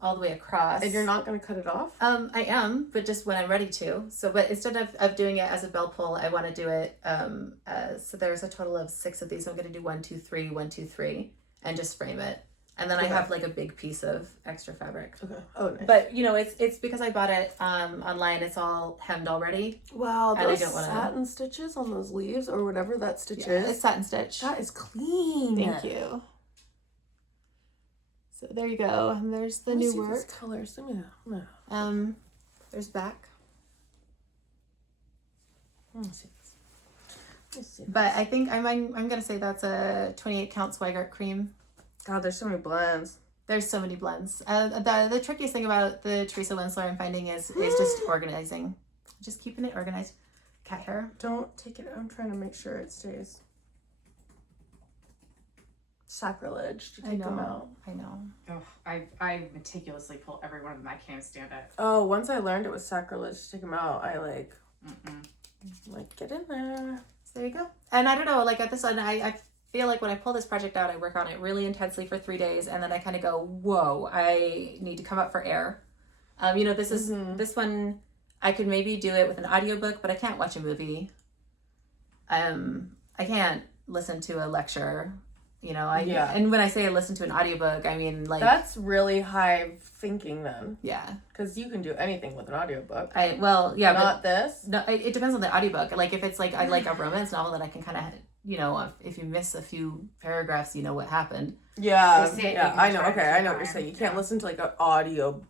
all the way across. And you're not going to cut it off? I am, but just when I'm ready to. So, but instead of doing it as a bell pull, I want to do it so there's a total of 6 of these. So I'm going to do 1, 2, 3, 1, 2, 3, and just frame it. And then I have like a big piece of extra fabric. Okay. Oh, nice. But you know, it's because I bought it online. It's all hemmed already. Wow, those satin stitches on those leaves or whatever that stitch is. It's satin stitch. That is clean. Thank you. So there you go. And there's the new work. These colors. Let me know. There's back. Let me see this. But I think I'm gonna say that's a 28 count Swigart cream. God, there's so many blends. There's so many blends. The trickiest thing about the Teresa Winsler I'm finding is just organizing. Just keeping it organized. Cat hair. Don't take it. I'm trying to make sure it stays. Sacrilege to take them out. I know. Oh, I meticulously pull every one of them. I can't stand it. Oh, once I learned it was sacrilege to take them out, I get in there. So there you go. And I don't know, like at this one, I feel like when I pull this project out, I work on it really intensely for 3 days, and then I kind of go, whoa, I need to come up for air. This is this one, I could maybe do it with an audiobook, but I can't watch a movie. I can't listen to a lecture. And when I say I listen to an audiobook, I mean like that's really high thinking then. Yeah, because you can do anything with an audiobook. Not this. No, it depends on the audiobook. Like if it's like I like a romance novel, that I can kind of. If you miss a few paragraphs, you know what happened. Yeah, I know. Okay, I know what you're saying. You can't listen to like an audio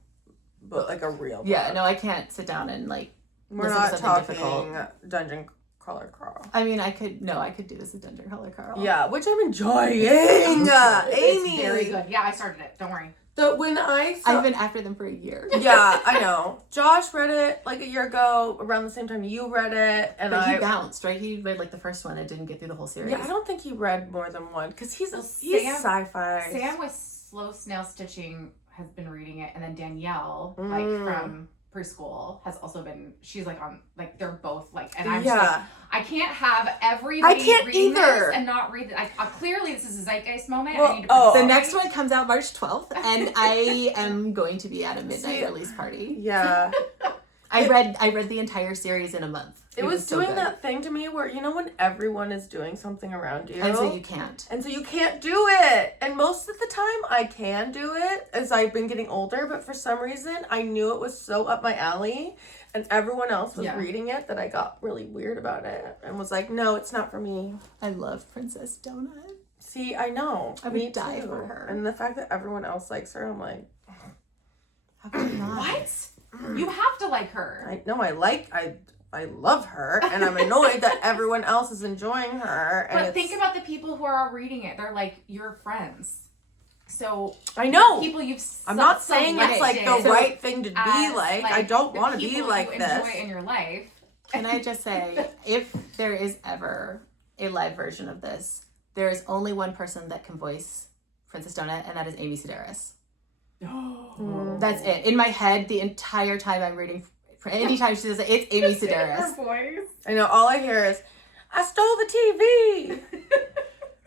book, like a real book. Yeah, no, I can't sit down and like We're listen to not something talking difficult. Dungeon Crawler Carl. I mean, I could do this as Dungeon Crawler Carl. Yeah, which I'm enjoying. It's Aimee. very good. Yeah, I started it. Don't worry. So when I've been after them for a year. Yeah, I know. Josh read it like a year ago, around the same time you read it, and But he bounced, right? He read like the first one and didn't get through the whole series. Yeah, I don't think he read more than one because he's Well, sci-fi. Sam with Slow Snail Stitching has been reading it, and then Danielle, like from preschool, has also been. She's like on, like they're both like, and I'm just like, I can't have everybody reading this and not read it. Clearly, this is a zeitgeist moment. Well, I need to the next one comes out March 12th, and I am going to be at a midnight release party. Yeah. I read the entire series in a month. It was so doing good. that thing to me where, you know, when everyone is doing something around you. And so you can't. And so you can't do it. And most of the time I can do it as I've been getting older. But for some reason, I knew it was so up my alley. And everyone else was reading it that I got really weird about it. And was like, no, it's not for me. I love Princess Donut. See, I know. I would die for her. And the fact that everyone else likes her, I'm like... How could you not? What? You have to like her. I love her, and I'm annoyed that everyone else is enjoying her. And But think about the people who are reading it. They're like your friends. So I know people you've. I'm not saying it's like the right thing to be like. I don't want to be like you this. Enjoy in your life. Can I just say, if there is ever a live version of this, there is only one person that can voice Princess Donut, and that is Aimee Sedaris. That's it. In my head, the entire time I'm reading, anytime she says it, it's Aimee Sedaris. Her voice. I know. All I hear is, "I stole the TV."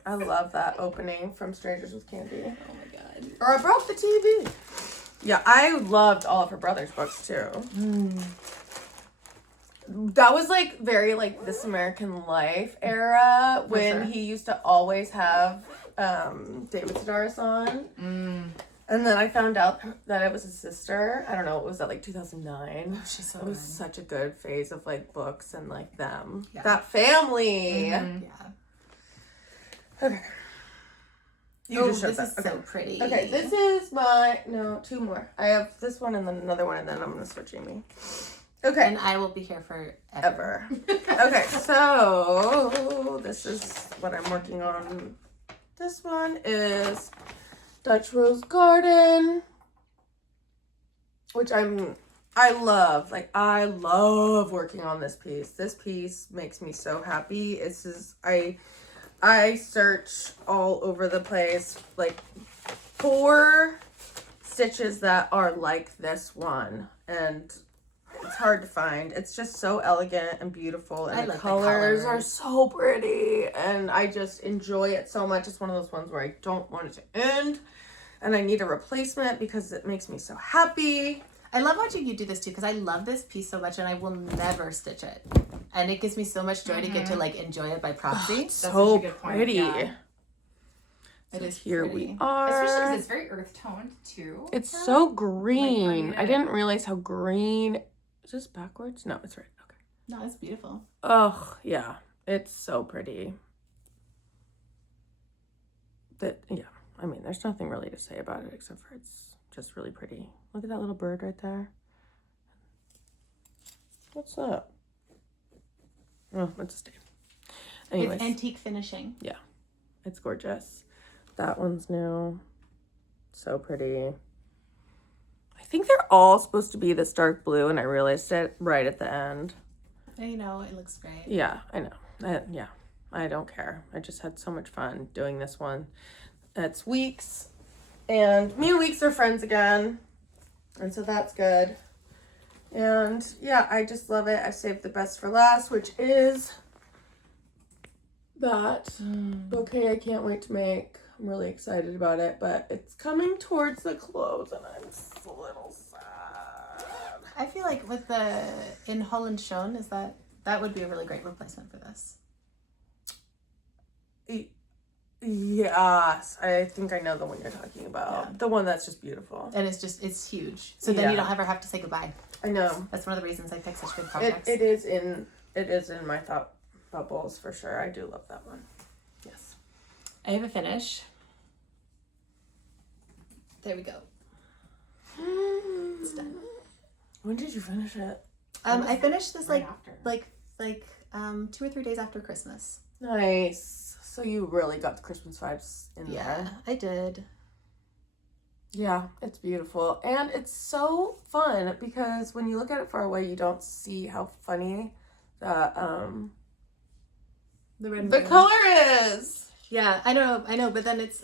I love that opening from Strangers with Candy. Oh my god. Or I broke the TV. Yeah, I loved all of her brother's books too. That was like very like This American Life era when he used to always have David Sedaris on. And then I found out that it was his sister. I don't know, it was at like 2009. Oh, she's so It was good. such a good phase of like books and like them. Yeah. That family. Yeah. Okay. You just showed this that. is Okay. so pretty. Okay, this is my, no, two more. I have this one and then another one and then I'm going to switch Aimee. Okay. And I will be here forever. Okay, so this is what I'm working on. This one is Dutch Rose Garden, which I love. Like, I love working on this piece. This piece makes me so happy. I search all over the place, like, for stitches that are like this one, and it's hard to find. It's just so elegant and beautiful, and the colors are so pretty, and I just enjoy it so much. It's one of those ones where I don't want it to end, and I need a replacement because it makes me so happy. I love watching you do this too, because I love this piece so much and I will never stitch it. And it gives me so much joy to get to like enjoy it by proxy. It's so pretty. Yeah. It is Here pretty. we are. Especially because it's very earth toned too. It's so green. Like, I didn't realize how green. Is this backwards? No, it's right. Okay. No, it's beautiful. Oh, yeah. It's so pretty. I mean, there's nothing really to say about it except for it's just really pretty. Look at that little bird right there. What's that? Oh, it's a stain. Anyways. It's antique finishing. Yeah. It's gorgeous. That one's new. So pretty. I think they're all supposed to be this dark blue, and I realized it right at the end. You know, it looks great. Yeah, I know. I don't care. I just had so much fun doing this one. It's Weeks, and me and Weeks are friends again, and so that's good. And yeah, I just love it. I saved the best for last, which is that bouquet I can't wait to make. I'm really excited about it, but it's coming towards the close, and I'm just a little sad. I feel like with the in Holland Schoen, that would be a really great replacement for this. Yes, I think I know the one you're talking about. Yeah. The one that's just beautiful. And it's huge. So then you don't ever have to say goodbye. I know. That's one of the reasons I pick such big projects. It is in my thought bubbles for sure. I do love that one. Yes. I have a finish. There we go. It's done. When did you finish it? I finished this right like after. like 2 or 3 days after Christmas. Nice. So you really got the Christmas vibes in there. I did. Yeah, it's beautiful. And it's so fun because when you look at it far away, you don't see how funny the color is. Yeah, I know, but then it's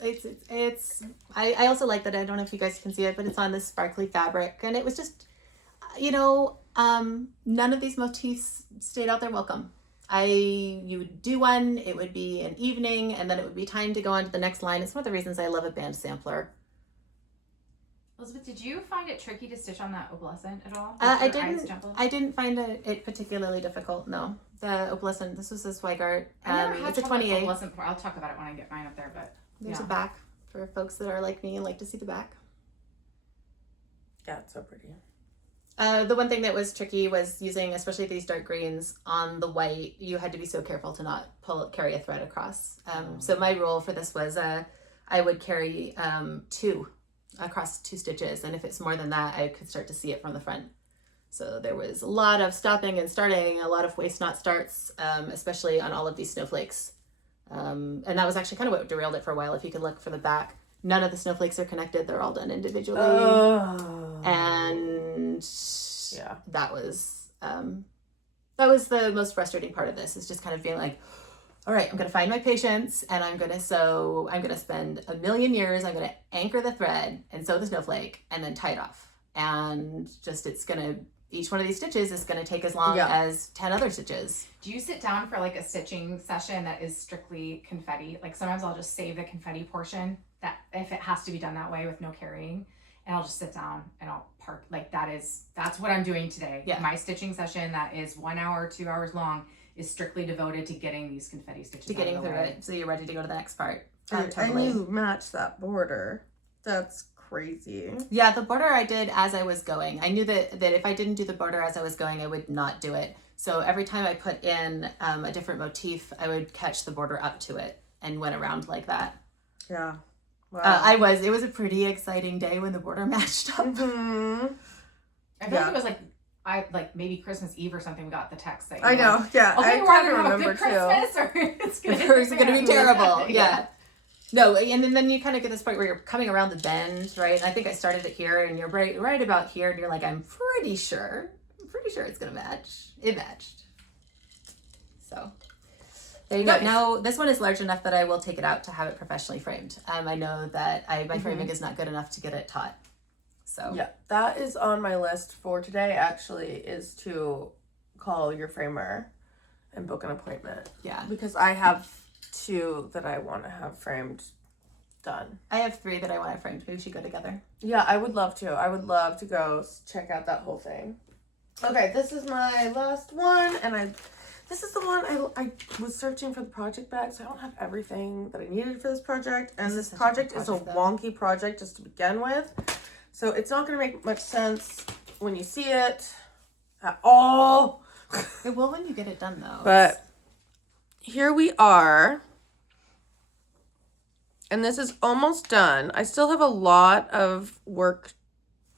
I also like that. I don't know if you guys can see it, but it's on this sparkly fabric, and it was just, none of these motifs stayed out their welcome. You would do one, it would be an evening, and then it would be time to go on to the next line. It's one of the reasons I love a band sampler. Elizabeth, did you find it tricky to stitch on that opalescent at all? I didn't find it particularly difficult. No, the opalescent. This was a Zweigart. It's a 28. Opalescent. I'll talk about it when I get mine up there. But there's a back for folks that are like me and like to see the back. Yeah, it's so pretty. The one thing that was tricky was using, especially these dark greens on the white. You had to be so careful to not carry a thread across. So my rule for this was I would carry 2 across 2 stitches, and if it's more than that, I could start to see it from the front. So there was a lot of stopping and starting, a lot of waist knot starts, especially on all of these snowflakes. And that was actually kind of what derailed it for a while. If you could look for the back, none of the snowflakes are connected. They're all done individually. And yeah, that was the most frustrating part of this, is just kind of being like, all right, I'm going to find my patience, and I'm going to spend a million years. I'm going to anchor the thread and sew the snowflake and then tie it off. And just, each one of these stitches is going to take as long as 10 other stitches. Do you sit down for like a stitching session that is strictly confetti? Like sometimes I'll just save the confetti portion, that if it has to be done that way with no carrying, and I'll just sit down and I'll park. Like that's what I'm doing today. Yeah. My stitching session that is 1 hour, 2 hours long is strictly devoted to getting these confetti stitches to getting through it, so you're ready to go to the next part. And you match that border. That's crazy. Yeah, the border I did as I was going. I knew that if I didn't do the border as I was going, I would not do it. So every time I put in a different motif, I would catch the border up to it and went around like that. Yeah. Wow. It was a pretty exciting day when the border matched up. Mm-hmm. I feel like it was like maybe Christmas Eve or something. We got the text saying, I know, yeah. Okay, I we're kind either of have a remember good Christmas or it's gonna be terrible. Yeah. No, and then you kind of get this point where you're coming around the bend, right? And I think I started it here, and you're right about here, and you're like, I'm pretty sure it's gonna match. It matched. So there you go. Now this one is large enough that I will take it out to have it professionally framed. I know that my framing is not good enough to get it taut. So yeah, that is on my list for today. Actually, is to call your framer and book an appointment. Yeah, because I have 2 that I want to have framed done. I have 3 that I want to frame. Maybe we should go together. Yeah, I would love to. I would love to go check out that whole thing. Okay, this is my last one, and this is the one I was searching for the project bag, so I don't have everything that I needed for this project. And this project is a wonky project just to begin with, so it's not going to make much sense when you see it at all. It will when you get it done, though. But here we are. And this is almost done. I still have a lot of work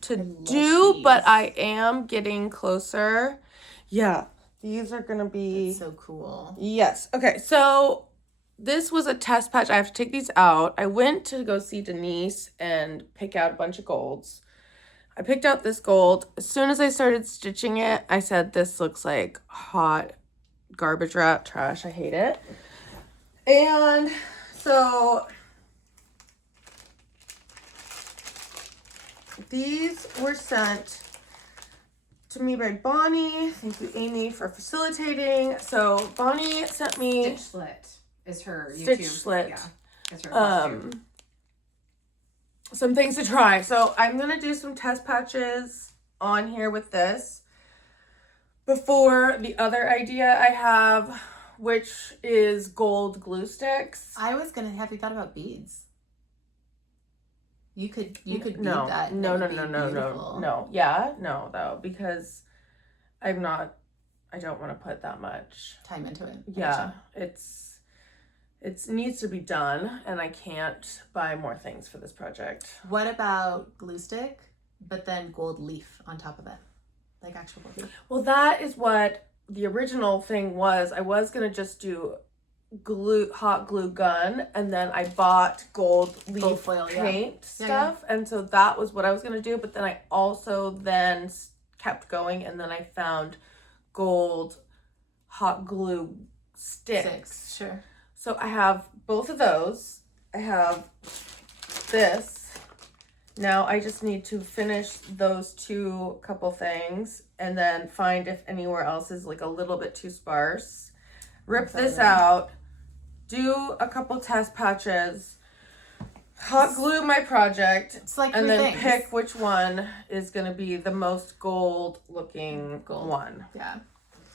to do, but I am getting closer. Yeah, these are going to be... That's so cool. Yes. Okay, so this was a test patch. I have to take these out. I went to go see Denise and pick out a bunch of golds. I picked out this gold. As soon as I started stitching it, I said, this looks like hot garbage wrap trash. I hate it. And so these were sent to me by Bonnie. Thank you, Aimee, for facilitating. So Bonnie sent me Stitch Slit is her Stitch YouTube. Slit. Yeah, it's her FlossTube. Some things to try. So I'm gonna do some test patches on here with this before the other idea I have, which is gold glue sticks. I was gonna have you thought about beads. You could bead that. No. Yeah, no, though, because I don't want to put that much time into it. Yeah, it needs to be done, and I can't buy more things for this project. What about glue stick, but then gold leaf on top of it? like actual gold leaf? Well, that is what the original thing was. I was gonna just do hot glue gun, and then I bought gold leaf foil, paint stuff, and so that was what I was gonna do. But then I also then kept going, and then I found gold hot glue sticks. Sure. So I have both of those. I have this. Now I just need to finish those two couple things and then find if anywhere else is like a little bit too sparse. Rip this out, do a couple test patches, hot glue my project, It's like and three then things. pick which one is going to be the most gold looking one. Yeah.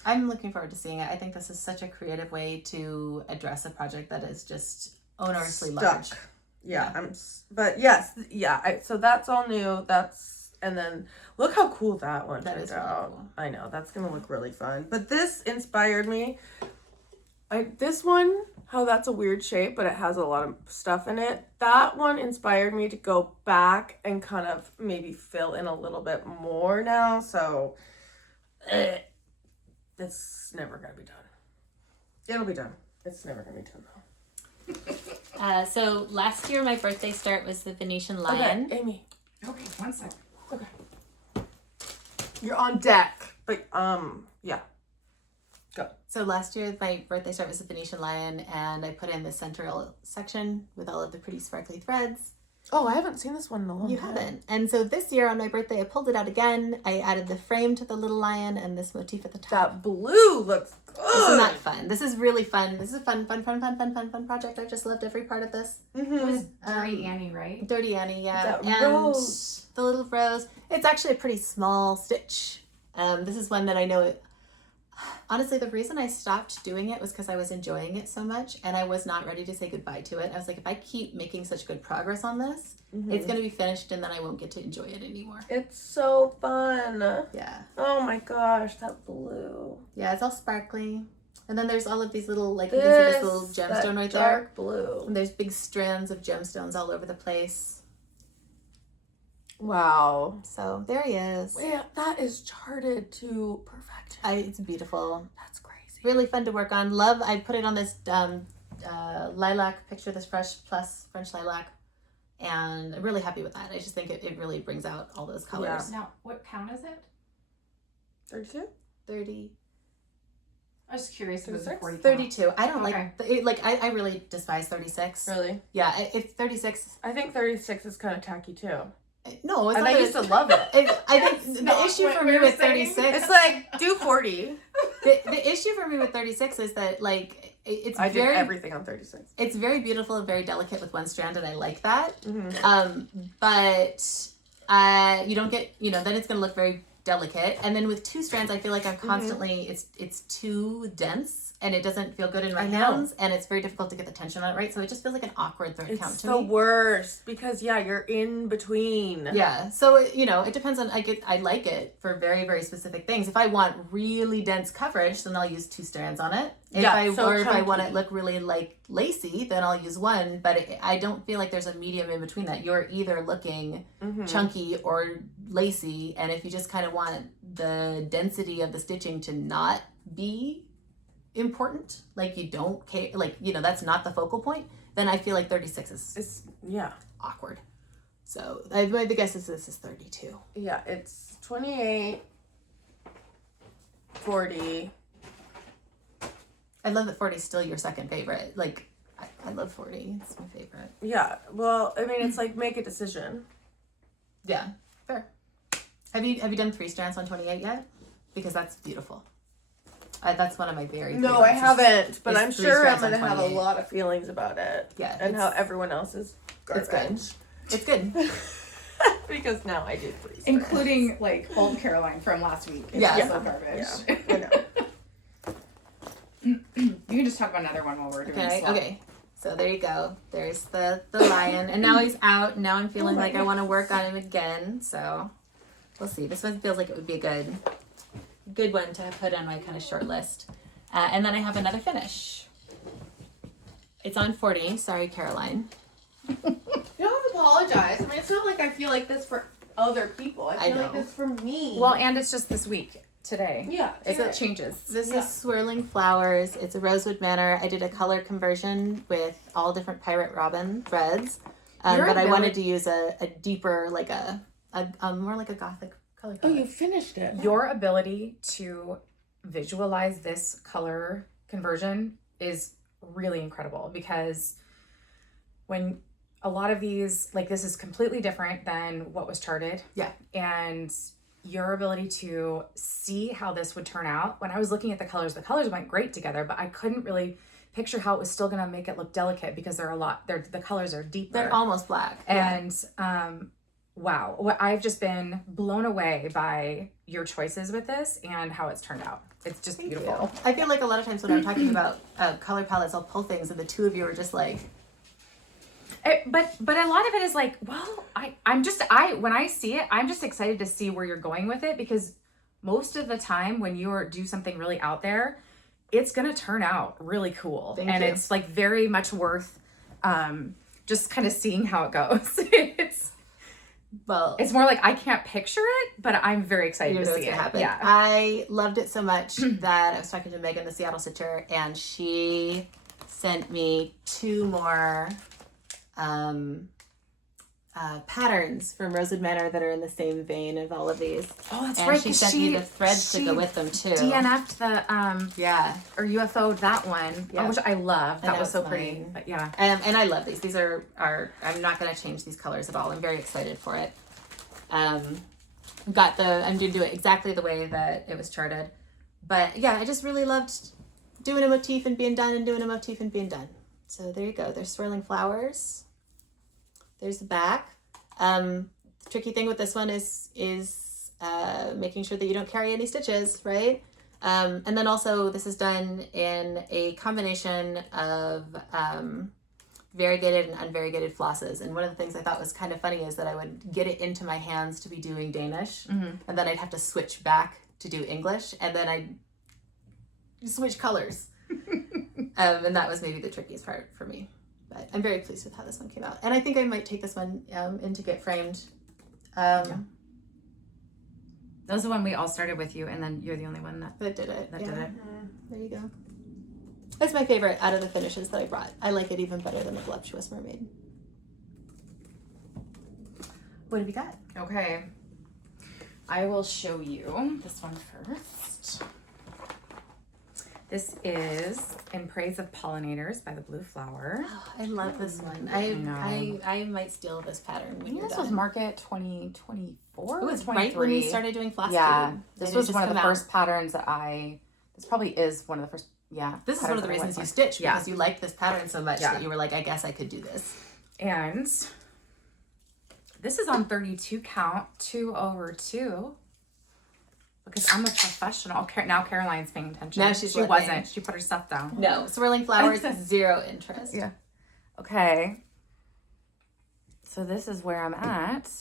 I'm looking forward to seeing it. I think this is such a creative way to address a project that is just onerously large. Yeah, but yes, so that's all new. And then look how cool that one That turned is really out. cool. I know, that's gonna look really fun. But this inspired me. This one, how that's a weird shape, but it has a lot of stuff in it. That one inspired me to go back and kind of maybe fill in a little bit more now. So it's never gonna be done. It'll be done. It's never gonna be done though. So last year my birthday start was the Venetian Lion. Okay, Aimee. Okay, 1 second. Okay. You're on deck. But yeah. Go. So last year my birthday start was the Venetian Lion, and I put in the central section with all of the pretty sparkly threads. Oh, I haven't seen this one in a long time. You haven't. And so this year on my birthday I pulled it out again. I added the frame to the little lion and this motif at the top. That blue looks good. Isn't that fun? This is really fun. This is a fun project. I just loved every part of this. It was Dirty Annie, right? Dirty Annie, yeah. That and rose. the little rose. It's actually a pretty small stitch. This is one that I know it. Honestly, the reason I stopped doing it was because I was enjoying it so much and I was not ready to say goodbye to it. I was like, if I keep making such good progress on this, it's going to be finished and then I won't get to enjoy it anymore. It's so fun. Yeah. Oh my gosh, that blue. Yeah, it's all sparkly. And then there's all of these little, like, you can see this little gemstone right there. Dark blue. And there's big strands of gemstones all over the place. Wow. So there he is. Yeah, that is charted to perfection. It's beautiful. That's crazy. Really fun to work on. Love, I put it on this lilac picture, this Fresh Plus French lilac. And I'm really happy with that. I just think it really brings out all those colors. Now, what count is it? 32? 30. I was curious if it was a 40 count. 32. I don't Okay. I really despise 36. Really? Yeah, it's 36. I think 36 is kind of tacky too. No, it's And not I used to love it. I think the not issue what for we me were with saying. 36, It's like, do 40. the issue for me with 36 is that, like, it's I did very everything on 36. it's very beautiful and very delicate with one strand, and I like that. Mm-hmm. But you don't get, then it's gonna look very delicate. And then with two strands, I feel like I'm constantly it's too dense and it doesn't feel good in my hands, and it's very difficult to get the tension on it right. So it just feels like an awkward third count It's to the me. worst because you're in between. Yeah, so it depends on. I like it for very, very specific things. If I want really dense coverage, then I'll use two strands on it. If I want it to look really like lacy, then I'll use one. But I don't feel like there's a medium in between that. You're either looking chunky or lacy, and if you just kind of want the density of the stitching to not be important, like you don't care, like that's not the focal point, then I feel like 36 is awkward. So my guess is this is 32. Yeah, it's 28, 40. I love that 40 is still your second favorite. Like I love 40. It's my favorite. Yeah, well, I mean, it's like make a decision. Yeah, fair. Have you done 3 strands on 28 yet? Because that's beautiful. That's one of my very favorites. No, I haven't, but it's I'm 3 sure I'm strands on going to have a 28. lot of feelings about it. Yeah, And how everyone else is garbage. It's good. Because now I do 3 strands. Including, like, old Caroline from last week. It's also garbage. Yeah, I know. You can just talk about another one while we're doing this. Okay. So there you go. There's the lion, and now he's out. And now I'm feeling like I want to work on him again. So we'll see. This one feels like it would be a good one to put on my kind of short list. And then I have another finish. It's on 40. Sorry, Caroline. You don't have to apologize. I mean, it's not like I feel like this for other people. I feel like know. it's for me. Well, and it's just this week, today. Yeah. It changes. This is Swirling Flowers. It's a Rosewood Manor. I did a color conversion with all different Pirate Robin threads. But I wanted to use a deeper, like a more like a gothic color palette. Oh, you finished it. Your ability to visualize this color conversion is really incredible, because when a lot of these, like, this is completely different than what was charted. Yeah. And your ability to see how this would turn out. When I was looking at the colors went great together, but I couldn't really picture how it was still going to make it look delicate, because the colors are deeper. They're almost black. And wow, I've just been blown away by your choices with this and how it's turned out. It's just beautiful. I feel like a lot of times when I'm talking about color palettes, I'll pull things and the two of you are just like, But a lot of it is like, well, when I see it, I'm just excited to see where you're going with it, because most of the time when you do something really out there, it's gonna turn out really cool. Thank you. It's like very much worth just kind of seeing how it goes. It's more like I can't picture it, but I'm very excited to see it. Happen. Yeah. I loved it so much that I was talking to Megan, the Seattle Stitcher, and she sent me 2 more patterns from Rosewood Manor that are in the same vein of all of these. Oh, that's and right. She sent me the threads to go with them too. DNF'd the or UFO'd that one, which I love. That was so pretty. But yeah. And I love these. These are I'm not going to change these colors at all. I'm very excited for it. I'm going to do it exactly the way that it was charted. But yeah, I just really loved doing a motif and being done, and doing a motif and being done. So there you go. There's Swirling Flowers. There's the back. Tricky thing with this one is making sure that you don't carry any stitches, right? And then also this is done in a combination of variegated and unvariegated flosses. And one of the things I thought was kind of funny is that I would get it into my hands to be doing Danish, and then I'd have to switch back to do English, and then I'd switch colors. And that was maybe the trickiest part for me. But I'm very pleased with how this one came out. And I think I might take this one in to get framed. That was the one we all started with you, and then you're the only one that did it. Did it. There you go. That's my favorite out of the finishes that I brought. I like it even better than the Voluptuous Mermaid. What have you got? Okay. I will show you this one first. This is In Praise of Pollinators by the Blue Flower. Oh, I love this one. I might steal this pattern when you're this done. was Market 2024. It was right when we started doing Floss Tube. This was one of the first patterns that this probably is one of the first, This is one of the reasons you stitched, because you liked this pattern so much that you were like, I guess I could do this. And this is on 32 count, 2/2. Because I'm a professional. Now Caroline's paying attention. Now she wasn't. She put her stuff down. No, Swirling Flowers, 0 interest. Yeah. Okay. So this is where I'm at.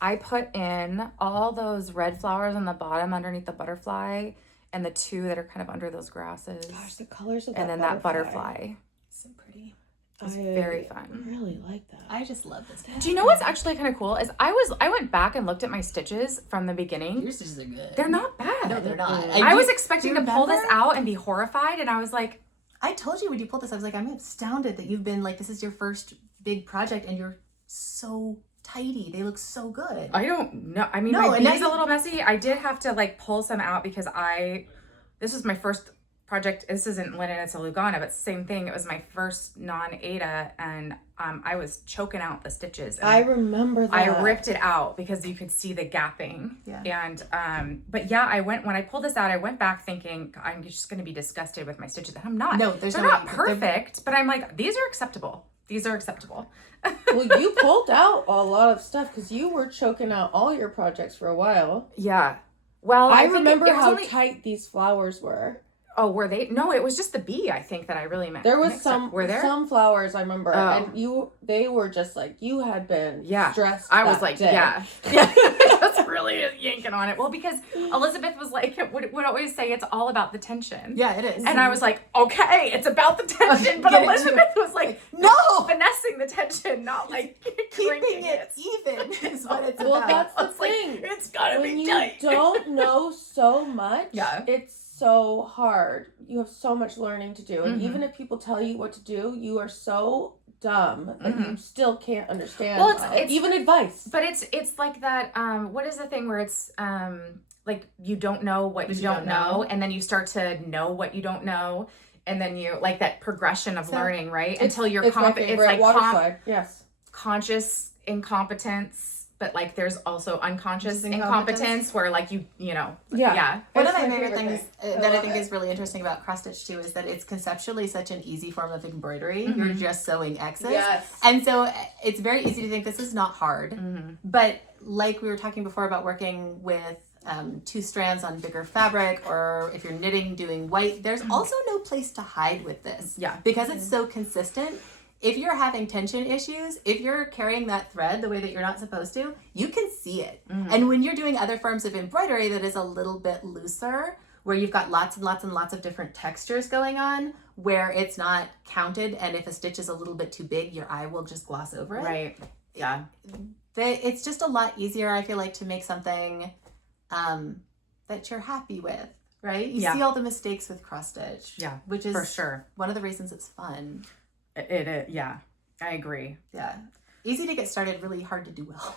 I put in all those red flowers on the bottom underneath the butterfly, and the 2 that are kind of under those grasses. Gosh, the colors of and then that butterfly. So pretty. It was very fun. I really like that. I just love this pattern. Do you know what's actually kind of cool is I went back and looked at my stitches from the beginning. Your stitches are good. They're not bad. No, they're not. I was expecting to pull this out and be horrified, and I was like, I told you when you pulled this, I was like, I'm astounded that you've been like, this is your first big project and you're so tidy. They look so good. I don't know. I mean, my bead's a little messy. I did have to like pull some out because this was my first project. This isn't linen, it's a Lugana, but same thing. It was my first non-Aida, and I was choking out the stitches. I remember that. I ripped it out because you could see the gapping. Yeah. And but yeah, when I pulled this out, I went back thinking I'm just going to be disgusted with my stitches, and I'm not. No, they're not perfect, but I'm like, these are acceptable. These are acceptable. Well, you pulled out a lot of stuff because you were choking out all your projects for a while. Yeah. Well, I remember how tight these flowers were. Oh, were they? No, it was just the bee, I think, that I really meant. There was some flowers, I remember, Oh. and they were just like, you had been stressed. I was that like, day. yeah. Just really yanking on it. Well, because Elizabeth was like, would always say it's all about the tension. Yeah, it is. And I was like, okay, it's about the tension. But Elizabeth was like, no, finessing the tension, not like keeping it even is what it's Well, about. that's the Like, thing. it's gotta When be you tight. don't know so much, Yeah. it's so hard. You have so much learning to do. And Mhm. even if people tell you what to do, you are so dumb that you still can't understand. Well, it's even advice. But it's like that, what is the thing where it's like you don't know what you don't know, and then you start to know what you don't know, and then you like that progression of learning, right? Until you're it's like water slide. Yes. Conscious incompetence, but like there's also unconscious incompetence where like you know. Yeah. One of It's my my favorite favorite things thing. that I think is really interesting about cross stitch too is that it's conceptually such an easy form of embroidery. Mm-hmm. You're just sewing X's. Yes. And so it's very easy to think this is not hard. Mm-hmm. But like we were talking before about working with 2 strands on bigger fabric, or if you're knitting doing white, there's also no place to hide with this. Yeah. Because it's so consistent. If you're having tension issues, if you're carrying that thread the way that you're not supposed to, you can see it. And when you're doing other forms of embroidery that is a little bit looser, where you've got lots and lots and lots of different textures going on, where it's not counted, and if a stitch is a little bit too big, your eye will just gloss over it. Right. Yeah. It's just a lot easier, I feel like, to make something that you're happy with, right? You see all the mistakes with cross stitch. Yeah. Which is for sure one of the reasons it's fun. It is. Yeah. I agree. Yeah. Easy to get started, really hard to do well.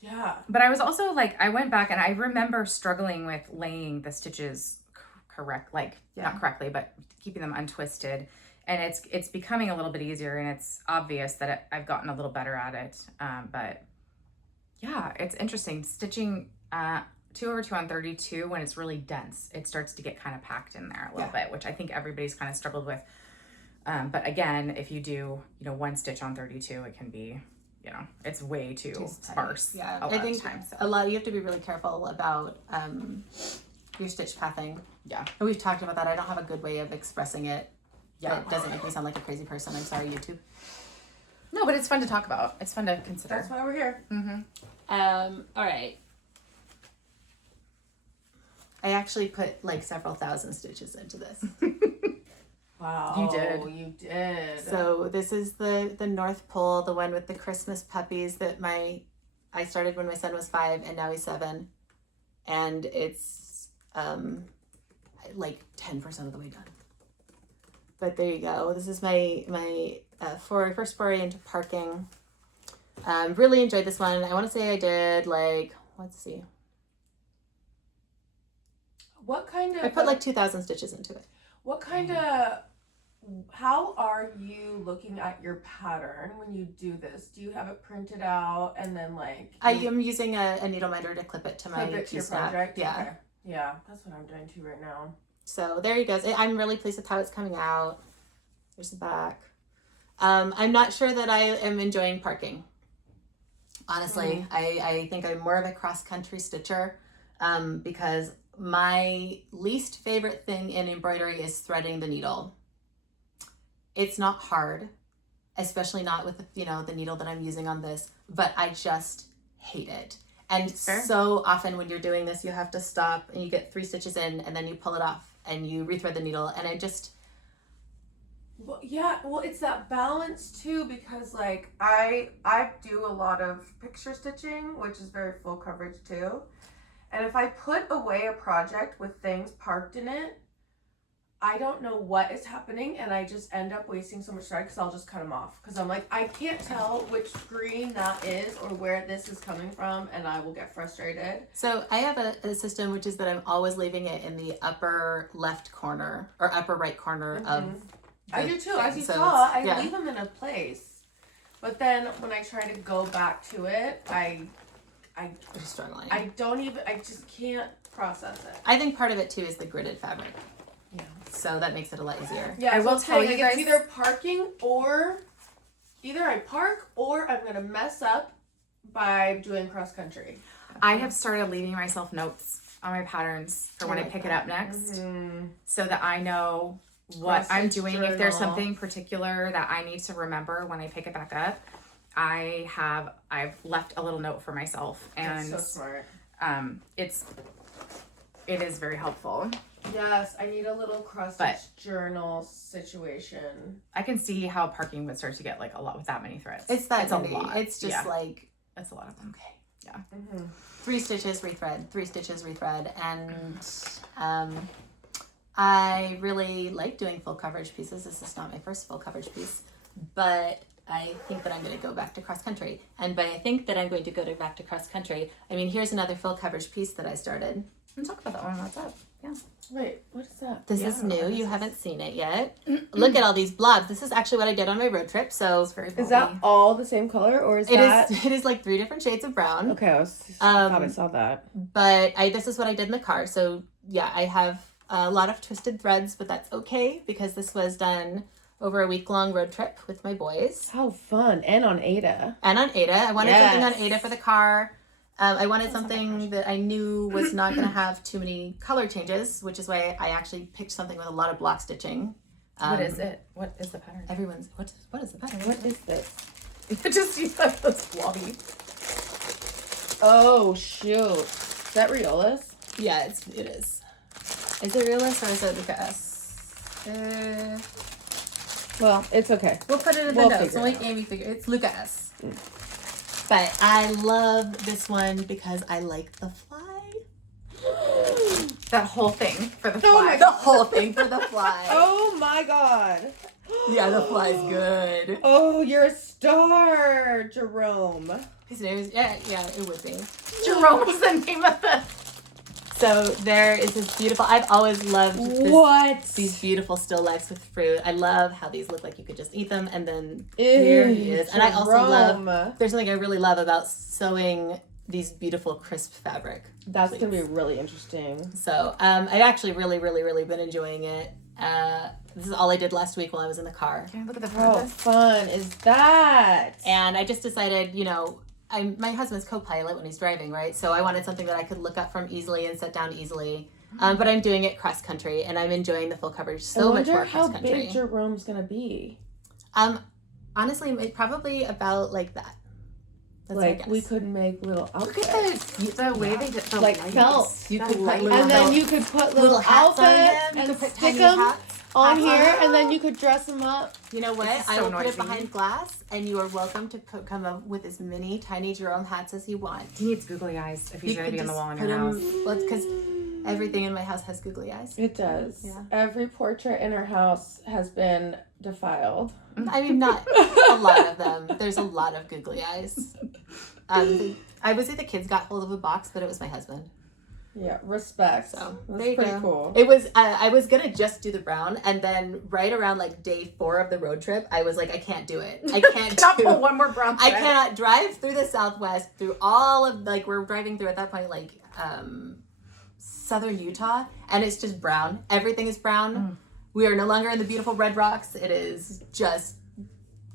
Yeah. But I was also like, I went back and I remember struggling with laying the stitches correct, like not correctly, but keeping them untwisted. And it's becoming a little bit easier, and it's obvious that I've gotten a little better at it. But yeah, it's interesting. Stitching 2/2 on 32 when it's really dense, it starts to get kind of packed in there a little bit, which I think everybody's kind of struggled with. But again, if you do, 1 stitch on 32, it can be, it's way too sparse. Yeah, a lot I think of times. So. you have to be really careful about your stitch pathing. Yeah. And we've talked about that. I don't have a good way of expressing it. Yeah. It doesn't make me sound like a crazy person. I'm sorry, YouTube. No, but it's fun to talk about. It's fun to consider. That's why we're here. Mm-hmm. All right. I actually put like several thousand stitches into this. Wow. You did. So this is the North Pole, the one with the Christmas puppies that I started when my son was 5 and now he's 7. And it's like 10% of the way done. But there you go. This is my first foray into parking. Really enjoyed this one. I want to say I did let's see. What kind of... I put like 2,000 stitches into it. What kind of... How are you looking at your pattern when you do this? Do you have it printed out and then I am using a needle minder to clip it to my your T-snap. project? Yeah. Okay. Yeah, that's what I'm doing too right now. So there you go. I'm really pleased with how it's coming out. There's the back. I'm not sure that I am enjoying parking. Honestly, I think I'm more of a cross-country stitcher because my least favorite thing in embroidery is threading the needle. It's not hard, especially not with the needle that I'm using on this, but I just hate it. And so often when you're doing this, you have to stop and you get 3 stitches in and then you pull it off and you rethread the needle, and I just... Well, yeah, it's that balance too, because I do a lot of picture stitching, which is very full coverage too. And if I put away a project with things parked in it, I don't know what is happening, and I just end up wasting so much thread because I'll just cut them off. Because I'm like, I can't tell which green that is or where this is coming from, and I will get frustrated. So I have a system, which is that I'm always leaving it in the upper left corner or upper right corner of I do too. As you so saw, I leave them in a place. But then when I try to go back to it, I'm just struggling. I just can't process it. I think part of it too is the gridded fabric. Yeah. So that makes it a lot easier. Yeah, I will tell you guys, it's either parking or either I park or I'm gonna mess up by doing cross country. I have started leaving myself notes on my patterns for when I like pick that. it up next, Mm-hmm. so that I know what I'm Cross-stitch doing. If there's journal. something particular that I need to remember when I pick it back up, I've left a little note for myself, and That's so smart. It is very helpful. Yes, I need a little cross-stitch journal situation. I can see how parking would start to get like a lot with that many threads. It's that it's a many. lot. It's just like, it's a lot of them. okay. Yeah. Mm-hmm. 3 stitches, rethread, 3 stitches, rethread, and I really like doing full coverage pieces. This is not my first full coverage piece, but I think that I'm going to go back to cross country. And by I think that I'm going to go back to cross country, I mean, here's another full coverage piece that I started. Let's talk about that one. What's up? Yeah. Wait, what is that? This Yeah, is I don't know new. what this You is. haven't seen it yet. Look at all these blobs. This is actually what I did on my road trip. So It's very Is that bulky. all the same color, or is it that? is. It is like 3 different shades of brown. Okay, I thought I saw that. But this is what I did in the car. So yeah, I have a lot of twisted threads, but that's okay because this was done over a week-long road trip with my boys. How fun! And on Ada. And on Ada. I wanted something on Yes. Ada for the car. I wanted something that I knew was not going to have too many color changes, which is why I actually picked something with a lot of block stitching. What is it? What is the pattern? Everyone's, what is the pattern? What is this? Just use that as blobby. Oh shoot! Is that RIOLIS? Yeah, it is. Is it RIOLIS or is it Luca S? Well, it's okay. We'll put it in the We'll notes. figure We'll it make out. Aimee figure. It's Luca S. But I love this one because I like the fly. That whole thing for the Oh fly. my The whole thing for the fly. Oh my god! Yeah, the fly's good. Oh, you're a star, Jerome. His name is, yeah, it would be. Jerome was the name of the. So there is this beautiful, I've always loved these beautiful still lifes with fruit. I love how these look like you could just eat them, and then here he is. And I also love, there's something I really love about sewing these beautiful crisp fabric. That's gonna be really interesting. So I've actually really been enjoying it. This is all I did last week while I was in the car. Can I look at the How front? fun is that? And I just decided, my husband's co-pilot when he's driving, right? So I wanted something that I could look up from easily and set down easily. But I'm doing it cross country, and I'm enjoying the full coverage so much more cross country. How big Jerome's gonna be. Honestly, probably about like that. That's my Like guess. we could make little Look outfits. at the way they did the Like lights. felt. You That could put light. little And then felt- you could put little hats on them. outfits You and could put stick tiny them hats. on Hats here, on and then them. you could dress them up. You know what? This is I so will put it noisy. behind glass, and you are welcome to come up with as many tiny Jerome hats as you want. He needs googly eyes if he's You going to could be on the just wall in put your house. Well, it's because everything in my house has googly eyes. It does. Yeah. Every portrait in our house has been defiled. I mean, not a lot of them. There's a lot of googly eyes. I would say the kids got hold of a box, but it was my husband. Yeah, respect. So That's there you pretty go. cool. It was. I was gonna just do the brown, and then right around like day 4 of the road trip, I was like, I can't do it. I can't Cannot do. pull one more brown I thread. cannot drive through the Southwest through all of we're driving through at that point southern Utah, and it's just brown. Everything is brown. We are no longer in the beautiful red rocks. It is just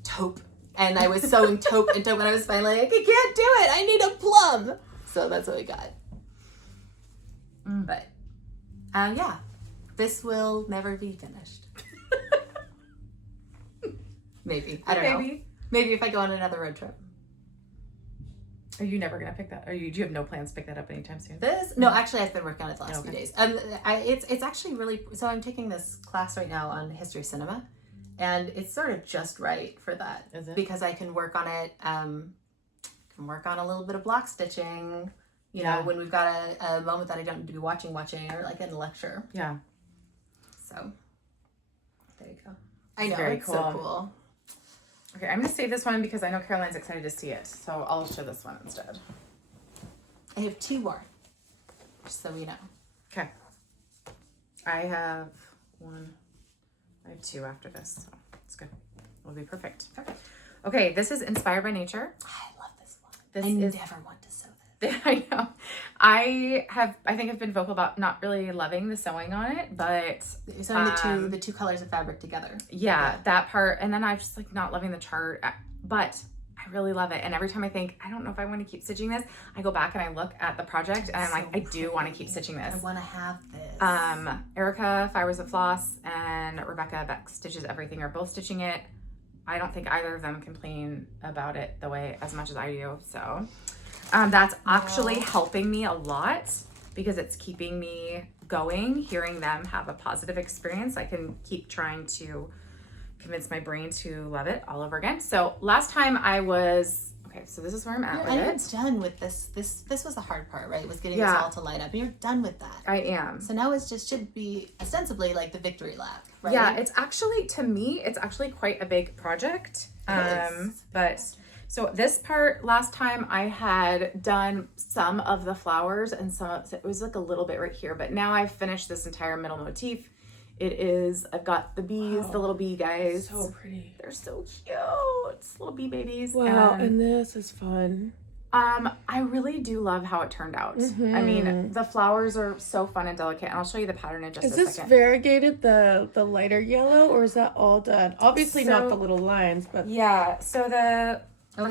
taupe. And I was sewing taupe and taupe, and I was finally like, I can't do it. I need a plum. So that's what we got. But yeah, this will never be finished. Maybe. I don't know. Maybe if I go on another road trip. Are you never going to pick that? Do you have no plans to pick that up anytime soon? No, actually, I've been working on it the last few Okay. days. It's actually really. So I'm taking this class right now on history cinema, and it's sort of just right for that. Is it? Because I can work on it. Can work on a little bit of block stitching. You know, when we've got a moment that I don't need to be watching, or like in a lecture. Yeah. So there you go. I know, Very it's cool. so cool. Okay, I'm going to save this one because I know Caroline's excited to see it. So I'll show this one instead. I have 2 more, just so we know. Okay. I have 2 after this. So it's good. It'll be perfect. Okay, this is Inspired by Nature. I love this one. This I is never want to sew this. I know. I think I've been vocal about not really loving the sewing on it, but You're sewing the two colors of fabric together. yeah, that part. And then I'm just like not loving the chart, but I really love it. And every time I think, I don't know if I want to keep stitching this, I go back and I look at the project and I'm like, I do want to keep stitching this. I want to have this. Erica, Fires of Floss, and Rebecca Beck Stitches Everything are both stitching it. I don't think either of them complain about it the way as much as I do. So that's actually helping me a lot because it's keeping me going, hearing them have a positive experience. I can keep trying to convince my brain to love it all over again. So last time I was, okay, so this is where I'm at with You're it. done with this. This was the hard part, right? Was getting this all to light up. You're done with that. I am. So now it just should be ostensibly like the victory lap, right? Yeah, it's actually, to me, it's actually quite a big project. But so this part, last time I had done some of the flowers and some, it was like a little bit right here, but now I've finished this entire middle motif. It is, I've got the bees, the little bee guys. So pretty. They're so cute. It's little bee babies. Wow, and this is fun. I really do love how it turned out. I mean, the flowers are so fun and delicate, and I'll show you the pattern in just a second. Is this variegated, the lighter yellow, or is that all done? Obviously not the little lines, but... Yeah, so the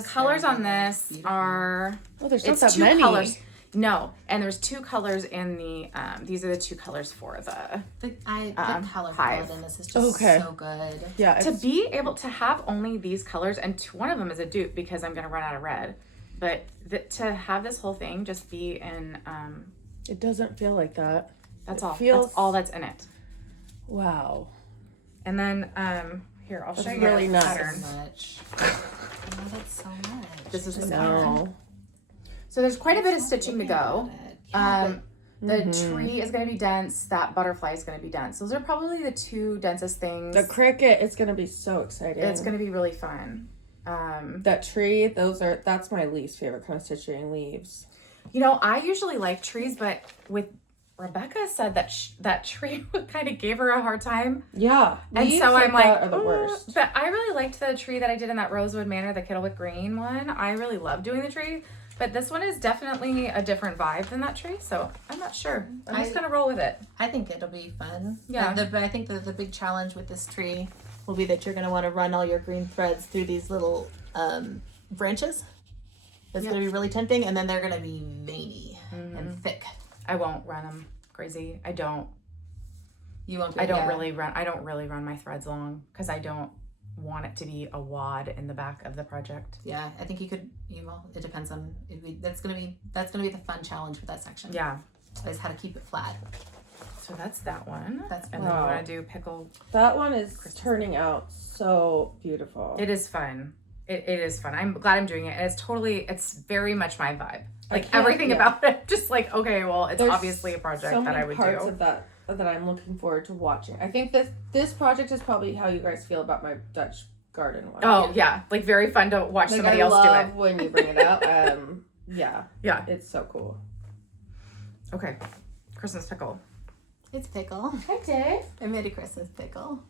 colors on this are... Oh, there's not that many. Colors. No, and there's 2 colors in the, these are the 2 colors for the color palette in this is just so good. Yeah. To be able to have only these colors, and one of them is a dupe because I'm going to run out of red, but to have this whole thing just be in, it doesn't feel like that. That's all. That's all that's in it. Wow. And then, here, I'll show you really the nice. pattern. I love it so much. This is the pattern. So there's quite a bit of stitching to go. The tree is going to be dense. That butterfly is going to be dense. Those are probably the 2 densest things. The cricket is going to be so exciting. It's going to be really fun. That tree, that's my least favorite kind of stitching, leaves. You know, I usually like trees, but with Rebecca said that that tree kind of gave her a hard time. Yeah. And so I'm like, are the worst. But I really liked the tree that I did in that Rosewood Manor, the Kittlewick Green one. I really love doing the tree. But this one is definitely a different vibe than that tree, so I'm not sure. I'm just gonna roll with it. I think it'll be fun. Yeah. But I think the big challenge with this tree will be that you're gonna want to run all your green threads through these little branches. It's gonna be really tempting, and then they're gonna be veiny and thick. I won't run them crazy. I don't. You won't. I don't really run my threads long because I don't want it to be a wad in the back of the project. Yeah, I think you could. It depends on. That's gonna be the fun challenge with that section. Yeah, is how to keep it flat. So that's that one. And then wow. we're gonna do Pickle. That one is turning out so beautiful. It is fun. It is fun. I'm glad I'm doing it. And it's very much my vibe. Like everything about it. Just like, okay, well, it's obviously a project that I would do. Parts of that I'm looking forward to watching. I think this project is probably how you guys feel about my Dutch garden one. Oh yeah, like very fun to watch somebody else do it. When you bring it out. Yeah, it's so cool. Okay, Christmas pickle. It's Pickle. Hi, Dave. I made a Christmas pickle.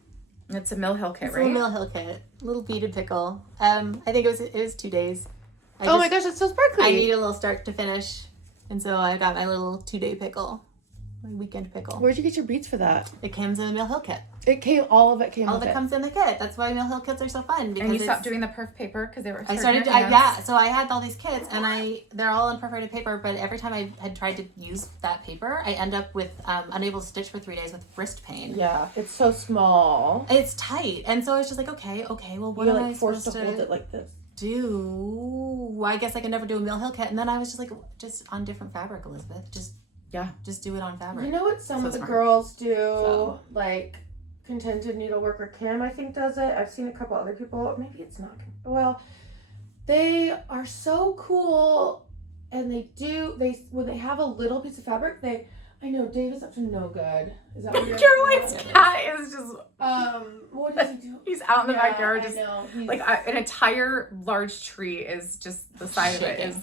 It's a Mill Hill kit, It's right? a Mill Hill kit, little beaded pickle. I think it was 2 days. My gosh, it's so sparkly. I need a little start to finish, and so I got my little 2-day pickle, my weekend pickle. Where'd you get your beads for that? It comes in a Mill Hill kit. All of it came. All of it comes in the kit. That's why Mill Hill kits are so fun. Because and you stopped doing the perf paper because they were. I started. So I had all these kits, and they're all on perforated paper. But every time I had tried to use that paper, I end up with unable to stitch for 3 days with wrist pain. Yeah, it's so small. It's tight, and so I was just like, okay. Well, what am I supposed to hold it like this? Do? I guess I can never do a Mill Hill kit, and then I was just like, just on different fabric, Elizabeth. Just do it on fabric. You know what some of the girls do, like Contented Needlework or Kim, I think does it. I've seen a couple other people. Maybe it's not. Well, they are so cool, and when they have a little piece of fabric, I know Dave is up to no good. Is that what you're Caroline's cat is just. What is he doing? He's out in the backyard, just like an entire large tree is just the side of it is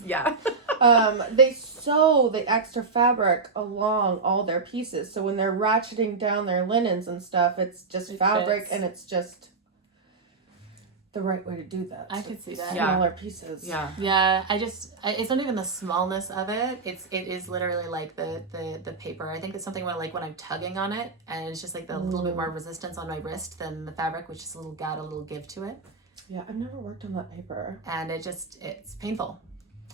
They sew the extra fabric along all their pieces, so when they're ratcheting down their linens and stuff, it's just fabric fits. And it's just the right way to do that. I could see that. Smaller pieces. Yeah. It's not even the smallness of it. It is literally like the paper. I think it's something where like when I'm tugging on it, and it's just like the little bit more resistance on my wrist than the fabric, which is a little give to it. Yeah, I've never worked on that paper. And it's painful.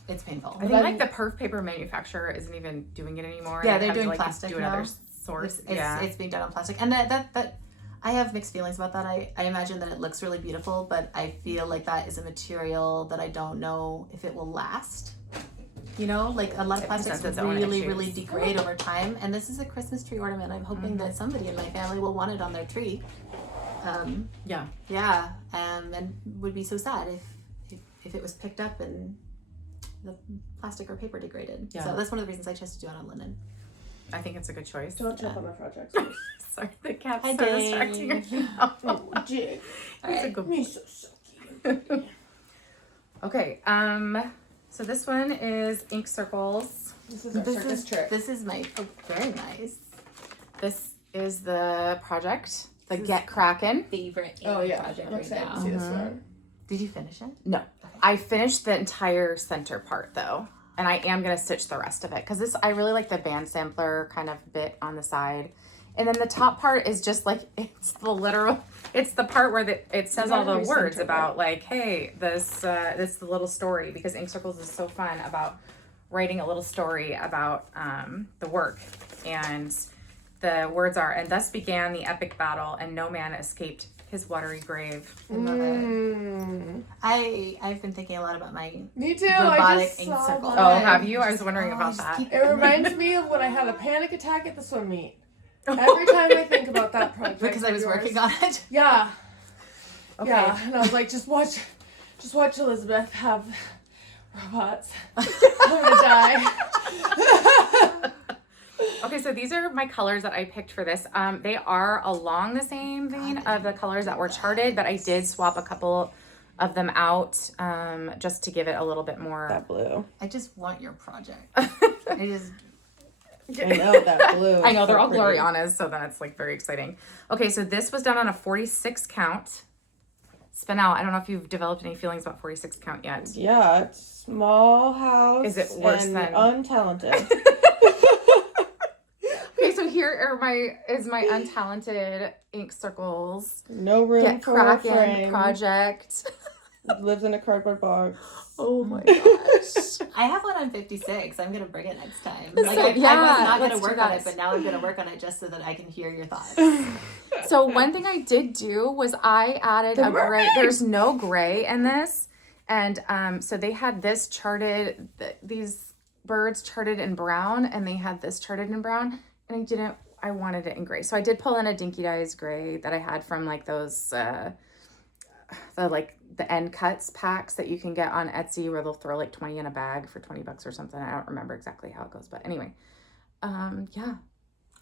It's painful. I think like the perf paper manufacturer isn't even doing it anymore. Yeah, They they're have to, doing like, plastic do now. another source. It's being done on plastic. And that I have mixed feelings about that. I imagine that it looks really beautiful, but I feel like that is a material that I don't know if it will last. You know, like a lot of plastics really degrade over time. And this is a Christmas tree ornament. I'm hoping that somebody in my family will want it on their tree. And would be so sad if it was picked up and the plastic or paper degraded. Yeah. So that's one of the reasons I chose to do it on linen. I think it's a good choice. Don't jump on my project. Sorry, the cat's Hi, so Dave. distracting. Oh, Jig. He's a good boy. He's so sucky. Okay, so this one is ink circles. This is our circus trick. This is my very nice. This is the project, the Get Crackin'. Favorite I'm project right excited now. to see this one. Did you finish it? No, I finished the entire center part though, and I am gonna stitch the rest of it because I really like the band sampler kind of bit on the side, and then the top part is just like it's the part where it says all the words about like, hey, this is the little story, because ink circles is so fun about writing a little story about the work, and the words are, and thus began the epic battle, and no man escaped his watery grave. I love it. I've been thinking a lot about my Me too. I robotic just ink saw circle. mine. Oh, have you? I was wondering about that. It reminds me of when I had a panic attack at the swim meet. Every time I think about that project. Because I was working on it. Yeah. Okay. Yeah. And I was like, just watch Elizabeth have robots. I'm gonna die. Okay, so these are my colors that I picked for this. They are along the same vein of the colors that were charted, but I did swap a couple of them out just to give it a little bit more. That blue. I just want your project. I know that blue. I know, they're so all pretty. Glorianas, so then it's like very exciting. Okay, so this was done on a 46 count. Spin out. I don't know if you've developed any feelings about 46 count yet. Yeah, it's small house. Is it worse and than untalented? Okay, so here is my untalented ink circles. No room Get for a Crackin' frame. project. Lives in a cardboard box. Oh my gosh. I have one on 56. I'm gonna bring it next time. So, Like I was yeah, not gonna let's do work on that. it, but now I'm gonna work on it just so that I can hear your thoughts. So one thing I did do was I added a gray. There's no gray in this, and so they had this charted. These birds charted in brown, and they had this charted in brown, and I wanted it in gray, so I did pull in a Dinky Dyes gray that I had from like those the end cuts packs that you can get on Etsy, where they'll throw like 20 in a bag for $20 or something. I don't remember exactly how it goes, but anyway, yeah.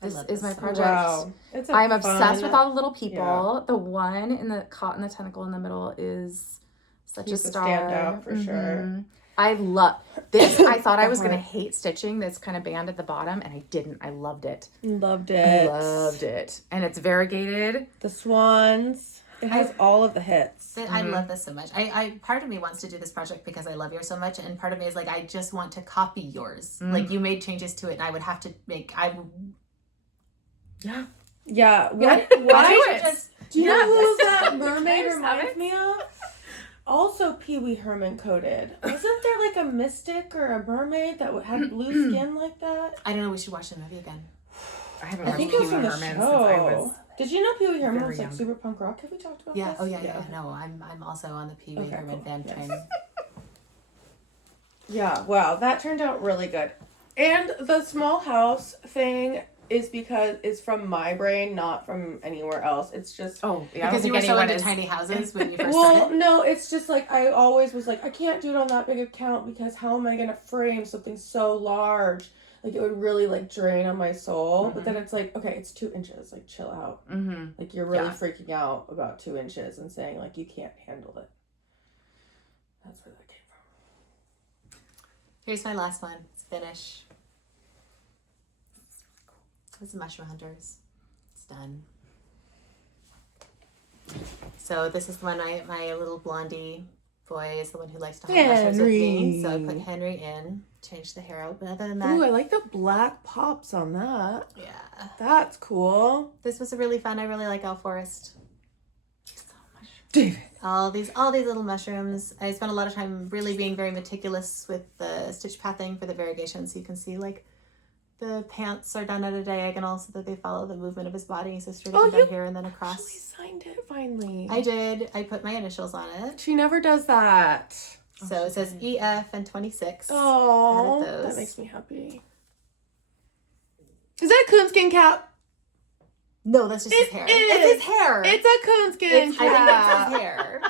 This is my project. Wow. I'm obsessed with all the little people. Yeah. The one in the caught in the tentacle in the middle is such a star. Standout for sure. I love this. I thought I was gonna hate stitching this kind of band at the bottom, and I didn't. I loved it. Loved it. And it's variegated. The swans. It has all of the hits. I love this so much. I part of me wants to do this project because I love yours so much, and part of me is like I just want to copy yours. Like you made changes to it, and I would have to make. Yeah. Why? Do you know who that mermaid reminds me of? Also Pee-wee Herman coded. Wasn't there like a mystic or a mermaid that had blue skin like that? I don't know. We should watch the movie again. I haven't I watched think it was Pee-wee from the Herman show. since I was. Did you know Pee-wee Herman was very like young. super punk rock? Have we talked about Yeah. this? Oh yeah. No, I'm also on the Pee-wee Herman cool. fan train. Yeah. Wow, that turned out really good. And the small house thing is because it's from my brain, not from anywhere else. It's just Because you were so into tiny houses when you first well, started. no, it's just like I always was like I can't do it on that big account because how am I gonna frame something so large? Like it would really like drain on my soul. But then it's like okay, it's 2 inches. Like chill out. Like you're really freaking out about 2 inches and saying like you can't handle it. That's where that came from. Here's my last one. It's finish. This is Mushroom Hunters. It's done. So this is the one my little blondie boy is the one who likes to hunt mushrooms with me. So I put Henry in, changed the hair out. But other than that, Ooh, I like the black pops on that. yeah, That's cool. this was a really fun. I really like Elf Forest. So much. David. All these little mushrooms. I spent a lot of time really being very meticulous with the stitch pathing for the variegation. So you can see like the pants are done at a diagonal so that they follow the movement of his body. So straight up and down here and then across. Actually signed it finally. I did. I put my initials on it. She never does that. So it says EF and 26. Oh, that makes me happy. Is that a coonskin cap? No, that's just his hair. Is. It's his hair. It's a coonskin cap. I think that's his hair.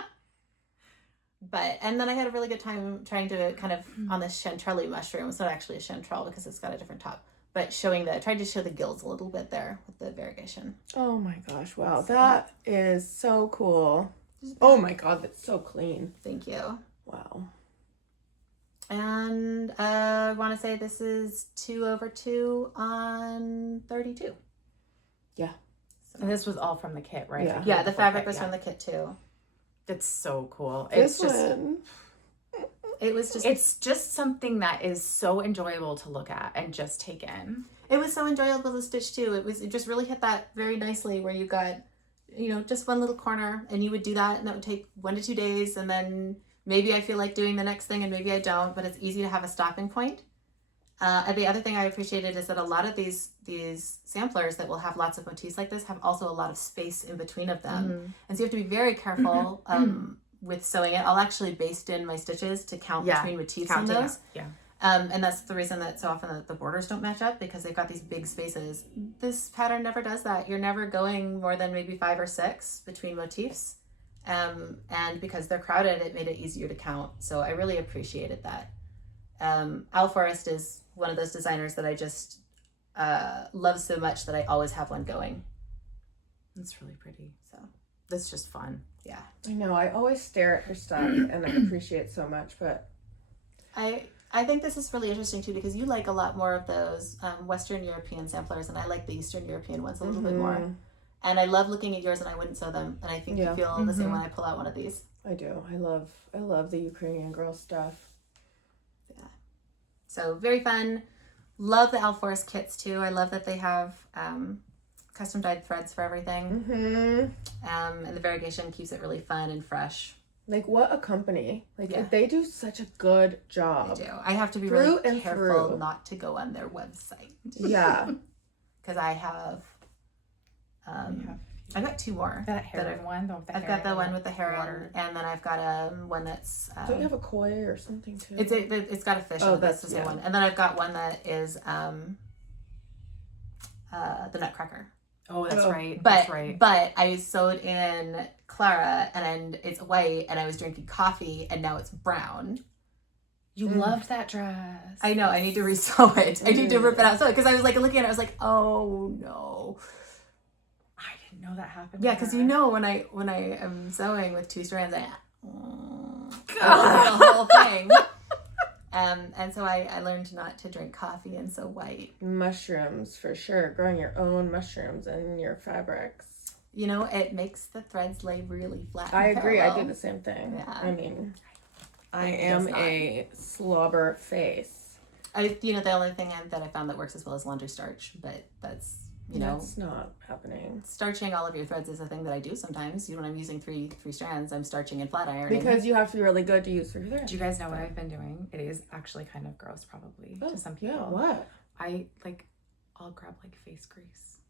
And then I had a really good time trying to kind of, on this chanterelle mushroom, it's not actually a chanterelle because it's got a different top, but tried to show the gills a little bit there with the variegation. Oh my gosh, wow. That is so cool. Oh my god, that's so clean. Thank you. Wow. And I want to say this is 2/2 on 32. Yeah. And this was all from the kit, right? Yeah. Yeah, the fabric was from the kit too. It's so cool. It's just something that is so enjoyable to look at and just take in. It was so enjoyable to stitch too. It just really hit that very nicely where you got, just one little corner and you would do that and that would take 1 to 2 days and then maybe I feel like doing the next thing and maybe I don't, but it's easy to have a stopping point. And the other thing I appreciated is that a lot of these samplers that will have lots of motifs like this have also a lot of space in between of them. Mm-hmm. And so you have to be very careful with sewing it. I'll actually baste in my stitches to count between motifs on those. Yeah. And that's the reason that so often the borders don't match up because they've got these big spaces. This pattern never does that. You're never going more than maybe 5 or 6 between motifs. And because they're crowded, it made it easier to count. So I really appreciated that. Al Forrest is one of those designers that I just love so much that I always have one going. It's really pretty. So that's just fun. Yeah. I know. I always stare at her stuff and I appreciate it so much, but I think this is really interesting too because you like a lot more of those Western European samplers and I like the Eastern European ones a little bit more. And I love looking at yours and I wouldn't sew them. And I think you feel the same when I pull out one of these. I do. I love the Ukrainian girl stuff. Yeah. So very fun. Love the Al Forrest kits too. I love that they have custom dyed threads for everything. And the variegation keeps it really fun and fresh. Like what a company. They do such a good job. They do. I have to be really careful not to go on their website. Yeah. Because I have I've got 2 more. That heron one? I've got the one with the heron, and then I've got one that's... Don't you have a koi or something too? It's got a fish on it. That's the same one. And then I've got one that is the Nutcracker. Oh, that's right. That's right. But I sewed in Clara, and it's white, and I was drinking coffee, and now it's brown. You loved that dress. I know. I need to resew it. I need to rip it out. So because I was like looking at it, I was like, oh no. I didn't know that happened. Yeah, because when I am sewing with 2 strands, I the whole thing. And so I learned not to drink coffee and sew white. Mushrooms for sure. Growing your own mushrooms in your fabrics. It makes the threads lay really flat. I agree. Parallel. I did the same thing. Yeah. I mean, I am a slobber face. The only thing that I found that works as well is laundry starch, but that's that's not happening. Starching all of your threads is a thing that I do sometimes. When I'm using three strands, I'm starching and flat ironing. Because you have to be really good to use 3 threads. Do you guys know what I've been doing? It is actually kind of gross, probably to some people. Yeah, what? I'll grab face grease.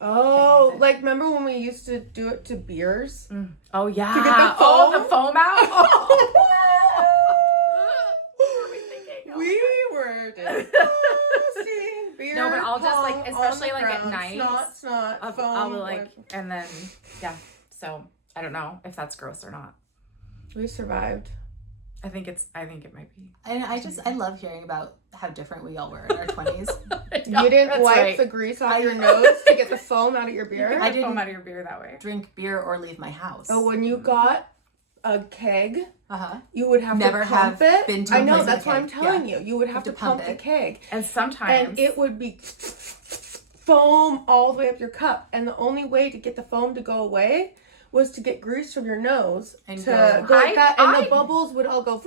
Oh, remember when we used to do it to beers? Oh yeah. To get the foam? Oh, the foam out. We were disgusting. Beer. No, but I'll just especially at ground, night. Snot, foam. I'll and then So I don't know if that's gross or not. We survived. I think it might be. And I love hearing about how different we all were in our 20s. You didn't wipe the grease off your nose to get the foam out of your beer? I didn't foam out of your beer that way. Drink beer or leave my house. Oh, when you got a keg, you would have never to pump have it. Been to I know, that's what I'm telling you. You would have to pump the keg. And sometimes. And it would be foam all the way up your cup. And the only way to get the foam to go away was to get grease from your nose and go like that. And the bubbles would all go.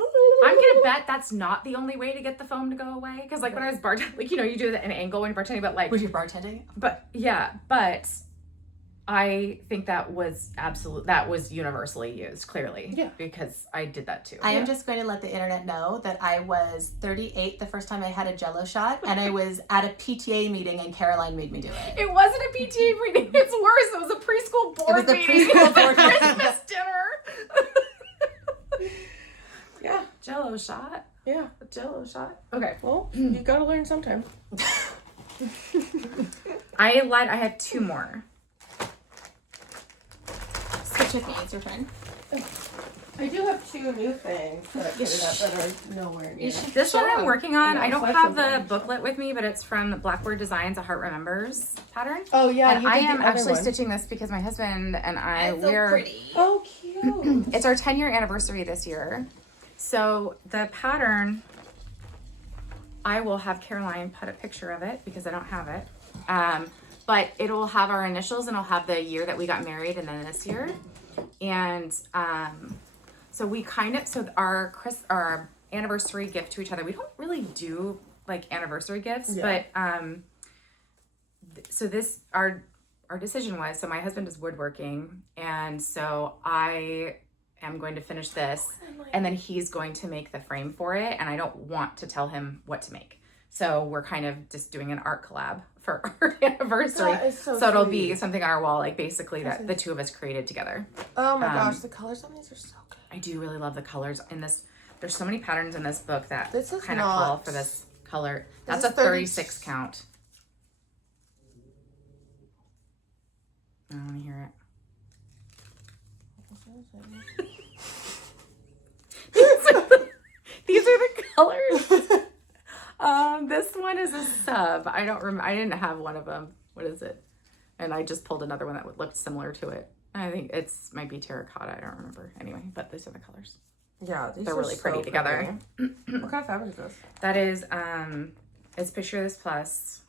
I'm gonna bet that's not the only way to get the foam to go away. Because when I was bartending, you do that in an angle when you're bartending, but was you bartending? But yeah, but I think that was universally used, clearly. Yeah. Because I did that too. I am just going to let the internet know that I was 38 the first time I had a Jell-O shot, and I was at a PTA meeting, and Caroline made me do it. It wasn't a PTA meeting. It's worse. It was a preschool board meeting. It was a preschool board meeting. Christmas dinner. Yeah, Jell-O shot. Yeah. A Jell-O shot. Okay. Well, you gotta learn sometime. I lied. I had 2 more. Switch with me. It's your turn. I do have 2 new things that I picked up that are nowhere near. This one I'm working on. I don't select have the something. booklet with me, but it's from Blackboard Designs, a Heart Remembers pattern. Oh yeah, And you did I am the other actually one. stitching this because my husband and I It's so pretty. Oh, cute. It's our 10-year anniversary this year. So the pattern, I will have Caroline put a picture of it because I don't have it. But it'll have our initials and it'll have the year that we got married and then this year. And so we our anniversary gift to each other. We don't really do like anniversary gifts, but so this our decision was, so my husband is woodworking, and so I am going to finish this, and then he's going to make the frame for it, and I don't want to tell him what to make. So we're kind of just doing an art collab for our anniversary. That is so it'll sweet. be something on our wall, like basically that the 2 of us created together. Oh my gosh, the colors on these are so good. I do really love the colors in this. There's so many patterns in this book that This is kind of call for this color. That's is a 36 count. I want to hear it. These are the colors. This one is a sub. I don't remember. I didn't have one of them. What is it? And I just pulled another one that looked similar to it. I think it's might be terracotta. I don't remember. Anyway, but these are the colors. Yeah, They're really pretty together. What kind of fabric is this? That is, it's Picture This Plus.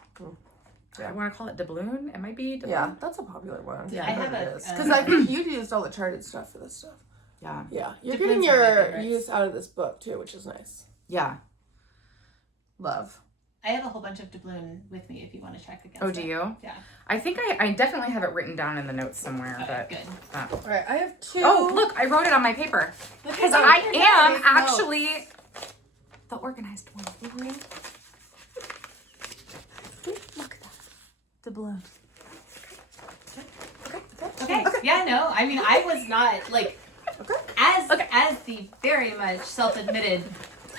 Yeah. I want to call it doubloon. It might be doubloon. Yeah, that's a popular one. Yeah, I have a- because I think you used all the charted stuff for this stuff. Yeah. Yeah, you're Depends getting on my your favorites. use out of this book too, which is nice. Yeah. Love. I have a whole bunch of doubloon with me if you want to check against Oh, it. do you? Yeah. I think I definitely have it written down in the notes somewhere. Okay, but good. All right, I have 2. Oh, look, I wrote it on my paper. Because at I your am notes. actually the organized one. Look at that. Doubloon. Okay. Yeah, no. I mean, I was not like as the very much self-admitted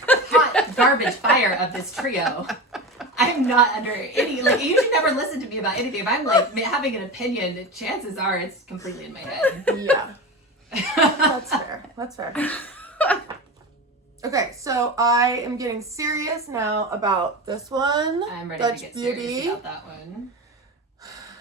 hot garbage fire of this trio. I'm not under any you should never listen to me about anything. If I'm like having an opinion, chances are it's completely in my head. Yeah. That's fair. That's fair. Okay, so I am getting serious now about this one. I'm ready Dutch to get Beauty. serious about that one.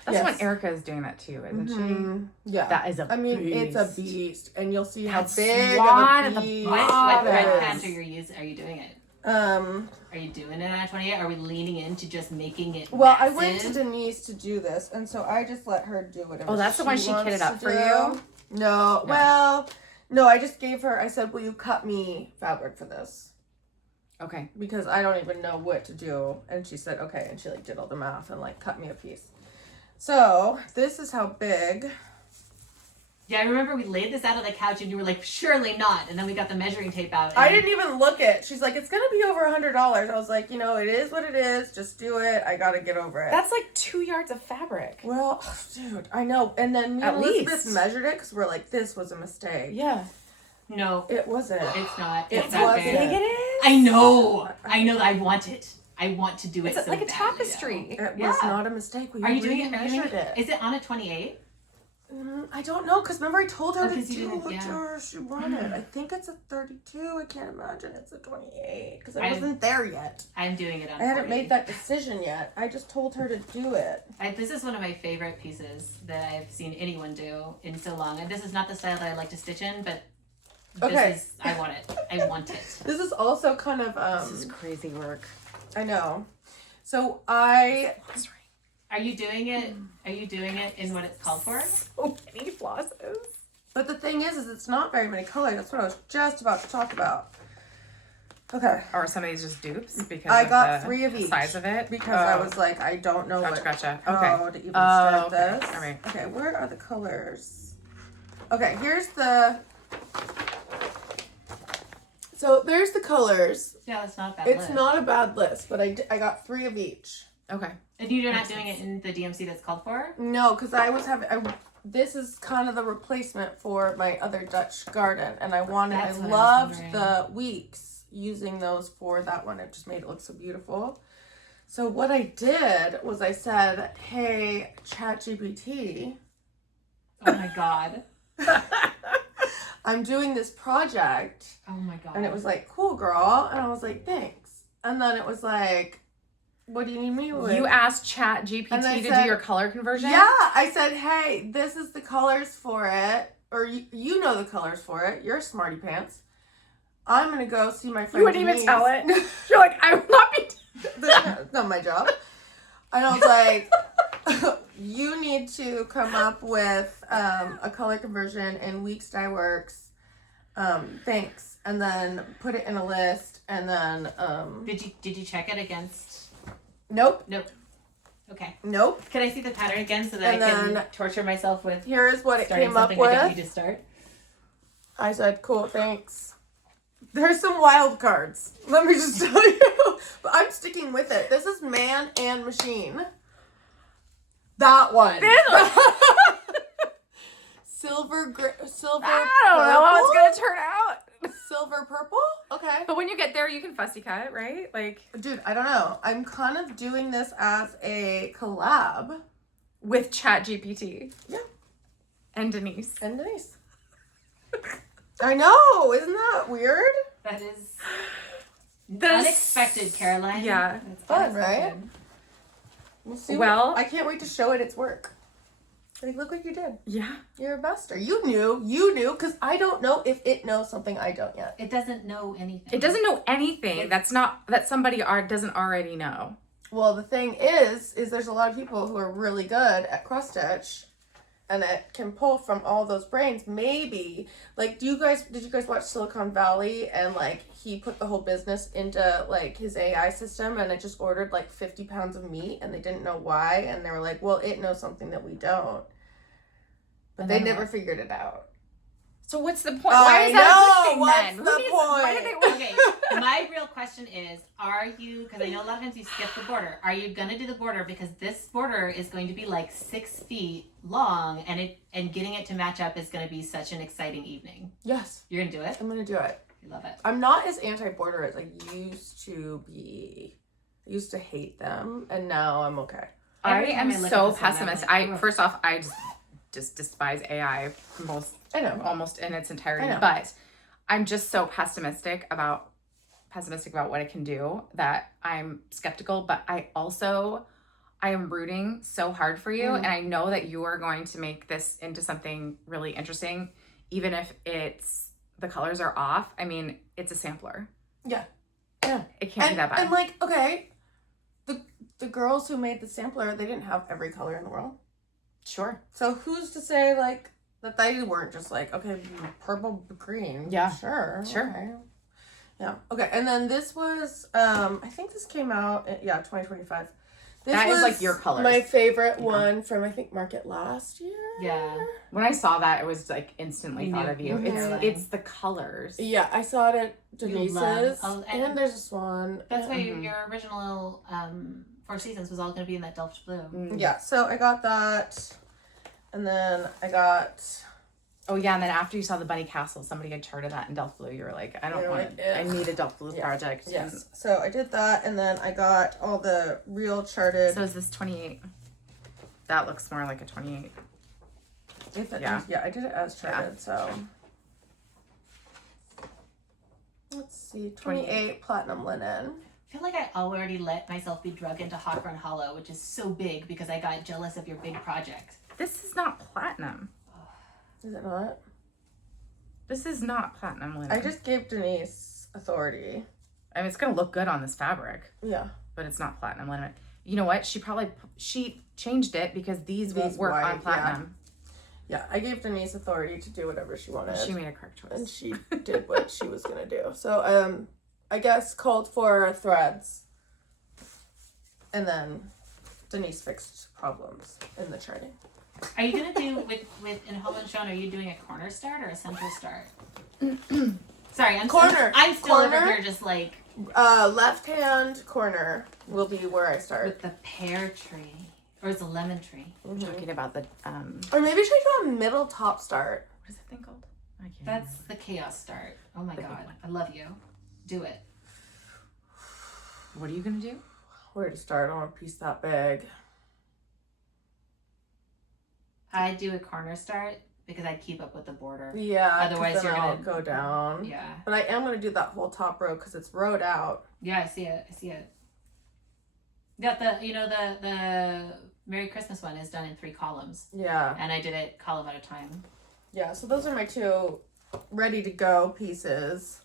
That's Yes. when Erica is doing that too, isn't Mhm. Yeah. That is a I mean, it's a beast. beast, and you'll see That how big swan of at a the beast What bottom. red it pants is. are you doing it? Are Are you doing it on 28? Are we leaning into just making it Well, massive? I went to Denise to do this, and so I just let her do whatever. Oh, that's the one she wants kitted up to for do. you? No, well, no, I just gave her. I said, "Will you cut me fabric for this?" Okay. Because I don't even know what to do, and she said, "Okay," and she like did all the math and like cut me a piece. So this is how big. Yeah, I remember we laid this out on the couch and you were like, surely not. And then we got the measuring tape out. And I didn't even look it. She's like, "It's gonna be over $100." I was like, "You know, it is what it is. Just do it. I gotta get over it." That's like 2 yards of fabric. Well, dude, I know. And then me At and Elizabeth least. measured it because we're like, this was a mistake. Yeah. No, It wasn't. it's not. It It's not wasn't. big. Big it is. I know that I want it. I want to do it It's so like a badly, tapestry. It Yeah. was not a mistake. We Are you doing it? measured it. Is it on a 28? I don't know, because remember I told her Oh, to 'cause you do didn't- what yeah. she wanted. I think it's a 32. I can't imagine it's a 28 because I I- wasn't there yet. I'm doing it on I hadn't 40. made that decision yet. I just told her to do it. This is one of my favorite pieces that I've seen anyone do in so long. And this is not the style that I like to stitch in, but Okay. this is, I want it. I want it. This is also kind of This is crazy work. I know. So Are you doing it? Are you doing it in what it's called for? So many flosses. but the thing is it's not very many colors. That's what I was just about to talk about. Okay. Or are some of these just dupes because I of got the 3 of each. size of it? Because I was like, I don't know Gotcha. how Okay. to even start okay. this. All right. Okay, where are the colors? Okay, here's the... So there's the colors. Yeah, that's not a bad It's list. not a bad list, but I got 3 of each. Okay. And you're not doing it in the DMC that's called for? No, because I was having... this is kind of the replacement for my other Dutch garden, and I That's what I was loved wondering. the weeks using those for that one. It just made it look so beautiful. So what I did was I said, hey, ChatGPT, Oh my god. I'm doing this project. Oh my god. And it was like, cool, girl. And I was like, thanks. And then it was like, what do you need me with? You asked ChatGPT And I to said- do your color conversion? Yeah, I said, hey, this is the colors for it. Or you know the colors for it. You're a smarty pants. I'm going to go see my friend You wouldn't even Denise. tell it. You're like, I will not be... That's not my job. And I was like, you need to come up with a color conversion in Weeks Dye Works. Thanks. And then put it in a list. And then Did you check it against? nope. Okay. Nope. Can I see the pattern again so that And I can then- torture myself with Here is what it starting came up something I don't with. need to start? I said, cool, thanks. There's some wild cards. Let me just tell you. But I'm sticking with it. This is Man and Machine. That one. Silver. I don't know how it's going to turn out. Silver purple? Okay. But when you get there, you can fussy cut, right? Like, Dude, I don't know. I'm kind of doing this as a collab. with ChatGPT. Yeah. And Denise. And Denise. I know. Isn't that weird? That is This- unexpected, Caroline. Yeah. It's Fun, unexpected. right? We'll see. Well- I can't wait to show it its work. Like, look what you did. Yeah. You're a buster. You knew, because I don't know if it knows something I don't yet. It doesn't know anything. It doesn't know anything that somebody doesn't already know. Well, the thing is there's a lot of people who are really good at cross stitch, and it can pull from all those brains. Maybe, like, did you guys watch Silicon Valley? And like, he put the whole business into like his AI system, and it just ordered like 50 pounds of meat, and they didn't know why, and they were like, well, it knows something that we don't, but And they then never what? figured it out. So what's the point? Why is that a good thing what's then? the Who needs- point? Why did they Okay, my real question is, are you, because I know a lot of times you skip the border, are you going to do the border because this border is going to be like 6 feet long, and getting it to match up is going to be such an exciting evening? Yes, You're going to do it? I'm gonna do it. I love it. I'm not as anti-border as I used to be. I used to hate them, and now I'm okay. I Every time am I look so at this one, I'm pessimistic. like, I ugh. first off, I just despise AI I know. almost in its entirety. I know. But I'm just so pessimistic about what it can do that I'm skeptical. But I am rooting so hard for you, and I know that you are going to make this into something really interesting, even if the colors are off. I mean, it's a sampler. Yeah. It can't be that bad. And like, okay, the girls who made the sampler, they didn't have every color in the world. Sure. So who's to say like that they weren't just like, okay, purple, green. Yeah. Sure. Sure. Okay. Yeah. Okay. And then this was, I think this came out, 2025. This That is, was like, your colors. My favorite one from, I think, Market last year. Yeah. When I saw that, it was like instantly You thought knew- of you. Mhm. It's the colors. Yeah, I saw it at You Denise's. love- oh, and and- there's a swan. That's why Mhm. your original Four Seasons was all going to be in that Delft blue. Mm. Yeah, so I got that. And then I got... Oh yeah, and then after you saw the Bunny Castle, somebody had charted that in Delft Blue. You were like, I don't You're want like, it. I ugh. need a Delft Blue Yeah. project. Yes. So I did that, and then I got all the real charted... So is this 28? That looks more like a 28. If it Yeah. is- yeah, I did it as charted, so... Let's see, 28 platinum linen. I feel like I already let myself be drug into Hawk Run Hollow, which is so big because I got jealous of your big project. This is not platinum. Is it not? This is not platinum linen. I just gave Denise authority. I mean, it's gonna look good on this fabric, Yeah. but it's not platinum linen. You know what? She changed it because these won't These work white, on platinum. Yeah, I gave Denise authority to do whatever she wanted. She made a correct choice. and she did what she was gonna do. So I guess, called for threads. And then Denise fixed problems in the charting. Are you gonna do with in Home and Joan? Are you doing a corner start or a center start? Sorry, I'm Corner. I'm still over Corner. here just like Left hand corner will be where I start. with the pear tree or is it a lemon tree? Talking about the Or maybe should I do a middle top start? what is that thing called? I can't That's the chaos start. Oh my god, I love you. Do it. What are you gonna do? Where to start on a piece that big? I do a corner start because I keep up with the border. Yeah. 'cause Otherwise then you're I'll gonna go down. Yeah. But I am gonna do that whole top row because it's rowed out. Yeah, I see it. I see it. Got the the Merry Christmas one is done in 3 columns. Yeah. And I did it column at a time. Yeah. So those are my 2 ready to go pieces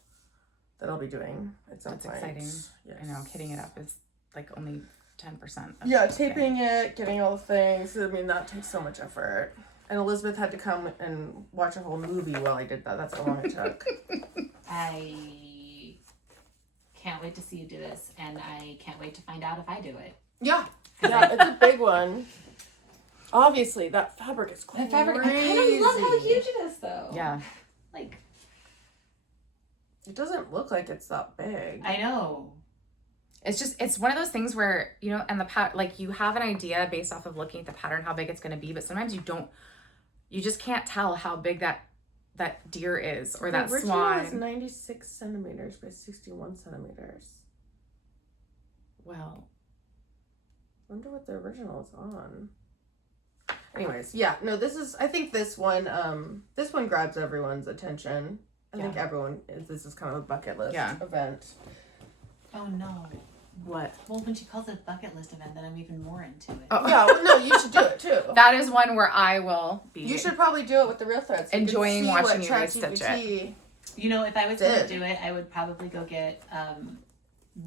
that I'll be doing at some That's point. exciting. Yes. I know kitting it up is like only 10%. Yeah, taping it, getting all the things. I mean, that takes so much effort. And Elizabeth had to come and watch a whole movie while I did that. That's how long it took. I can't wait to see you do this, and I can't wait to find out if I do it. Yeah. Yeah, it's a big one. Obviously, that fabric is crazy. The fabric, I kind of love how huge it is, though. Yeah. Like, It doesn't look like it's that big. I know. It's one of those things where, you know, and like you have an idea based off of looking at the pattern how big it's going to be, but sometimes you just can't tell how big that deer is or that The original swan. is 96 centimeters by 61 centimeters. Well, Wonder what the original is on. Anyways, yeah, no, I think this one grabs everyone's attention. I think this is kind of a bucket list event. Oh, no. what? Well, when she calls it a bucket list event, then I'm even more into it. Oh. Yeah, well, no, you should do it too. That is one where I will be. You should probably do it with the real threads. You Enjoying can see watching what you guys stitch ChatGPT You know, if I was going to Did. do it, I would probably go get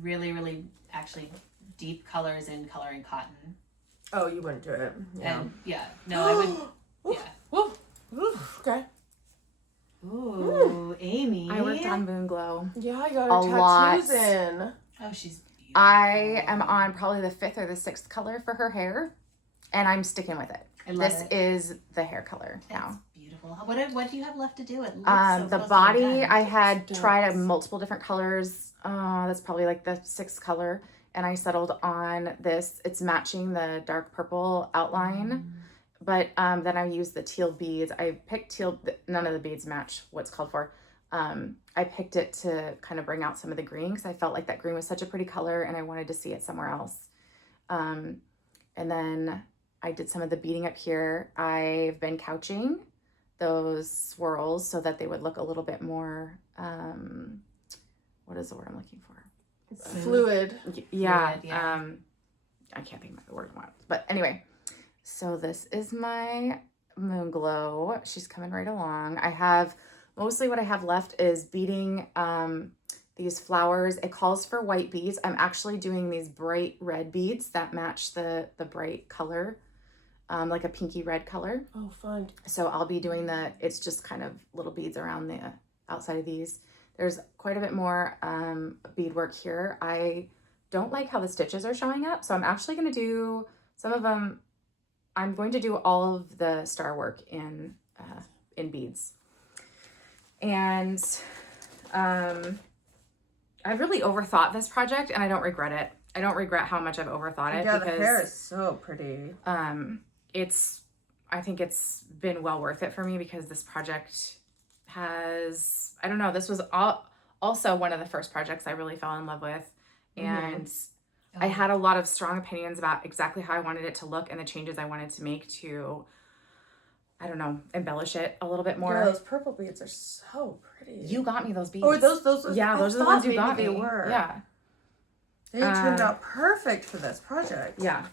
really, really actually deep colors in coloring cotton. Oh, you wouldn't do it. Yeah. And no, I would. Yeah. Woo. Woo. Okay. Ooh, Aimee. I worked on Moon Glow. Yeah, I got A her lot. tattoos in. Oh, she's beautiful. I am on probably the 5th or the 6th color for her hair, and I'm sticking with it. I love This it. is the hair color It's now. beautiful. What do you have left to do? It looks so The close to body, being done. I had It tried does. multiple different colors. That's probably like the 6th color, and I settled on this. It's matching the dark purple outline, but then I used the teal beads. I picked teal. None of the beads match what's called for. I picked it to kind of bring out some of the green because I felt like that green was such a pretty color, and I wanted to see it somewhere else. And then I did some of the beading up here. I've been couching those swirls so that they would look a little bit more, what is the word I'm looking for? Fluid. Yeah. Fluid, yeah. I can't think of the word I want. But anyway, so this is my Moon Glow. She's coming right along. I have, mostly what I have left is beading these flowers. It calls for white beads. I'm actually doing these bright red beads that match the bright color, like a pinky red color. Oh, fun. So I'll be doing it's just kind of little beads around the outside of these. There's quite a bit more beadwork here. I don't like how the stitches are showing up, so I'm actually going to do some of them. I'm going to do all of the star work in beads. And I really overthought this project, and I don't regret it. I don't regret how much I've overthought it. Yeah, because the hair is so pretty. I think it's been well worth it for me because this project has, I don't know, this was also one of the first projects I really fell in love with. And I had a lot of strong opinions about exactly how I wanted it to look and the changes I wanted to make to, I don't know, embellish it a little bit more. Yeah, those purple beads are so pretty. You got me those beads. Oh, those Yeah, I those are the thought ones you maybe got they me. were. Yeah. They turned out perfect for this project. Yeah.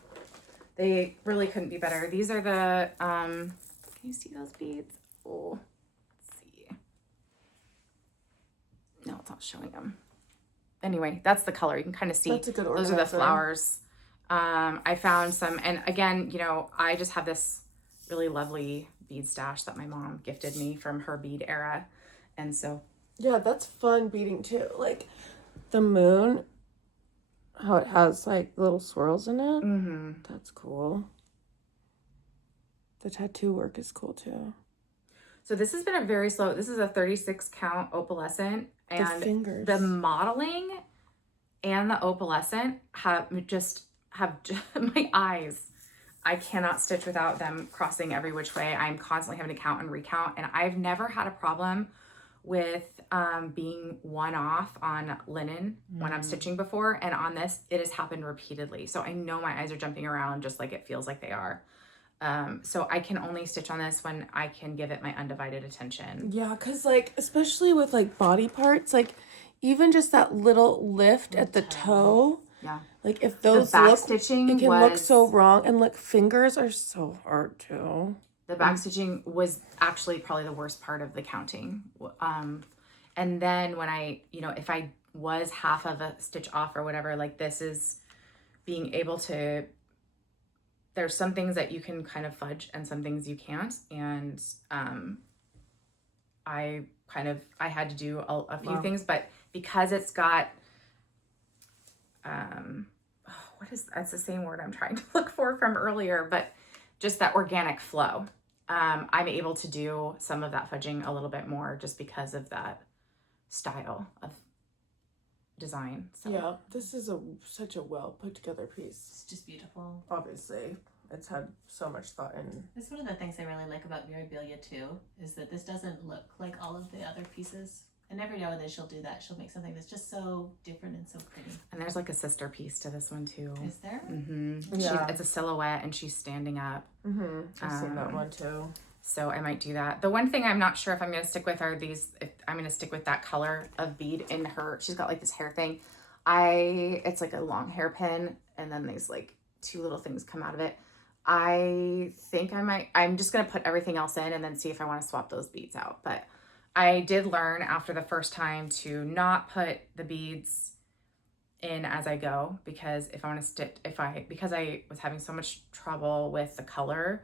They really couldn't be better. These are the, can you see those beads? Oh, let's see. No, it's not showing them. Anyway, that's the color. You can kind of see. That's a good Those are the organizer. flowers. I found some, and again, you know, I just have this really lovely bead stash that my mom gifted me from her bead era. And so. Yeah, that's fun beading too. Like, the moon, how it has like little swirls in it. Mm-hmm. That's cool. The tattoo work is cool too. So this has been a very slow, this is a 36 count opalescent, and The fingers. the modeling and the opalescent have my eyes. I cannot stitch without them crossing every which way. I'm constantly having to count and recount, and I've never had a problem with being one off on linen when I'm stitching before, and on this it has happened repeatedly. So I know my eyes are jumping around just like it feels like they are. So I can only stitch on this when I can give it my undivided attention. Yeah, because like especially with like body parts, like even just that little lift at the toe. Yeah. Like if those back look, stitching it can look was- so wrong, and look, fingers are so hard too. The back stitching was actually probably the worst part of the counting. And then when if I was half of a stitch off or whatever, like this is being able to, there's some things that you can kind of fudge and some things you can't. And I had to do a few things, but because it's got, that's the same word I'm trying to look for from earlier, but just that organic flow. I'm able to do some of that fudging a little bit more just because of that style of design. So. Yeah, this is such a well put together piece. It's just beautiful. Obviously, it's had so much thought in. That's one of the things I really like about Mirabilia too, is that this doesn't look like all of the other pieces. And every now and then she'll do that. She'll make something that's just so different and so pretty. And there's like a sister piece to this one too. Is there? Mm-hmm. Yeah. It's a silhouette and she's standing up. Mm-hmm. I've seen that one too. So I might do that. The one thing I'm not sure if I'm going to stick with are these, if I'm going to stick with that color of bead in her. She's got like this hair thing. It's like a long hairpin and then these like two little things come out of it. I think I'm just going to put everything else in and then see if I want to swap those beads out. But I did learn after the first time to not put the beads in as I go, because if I want to stitch, because I was having so much trouble with the color,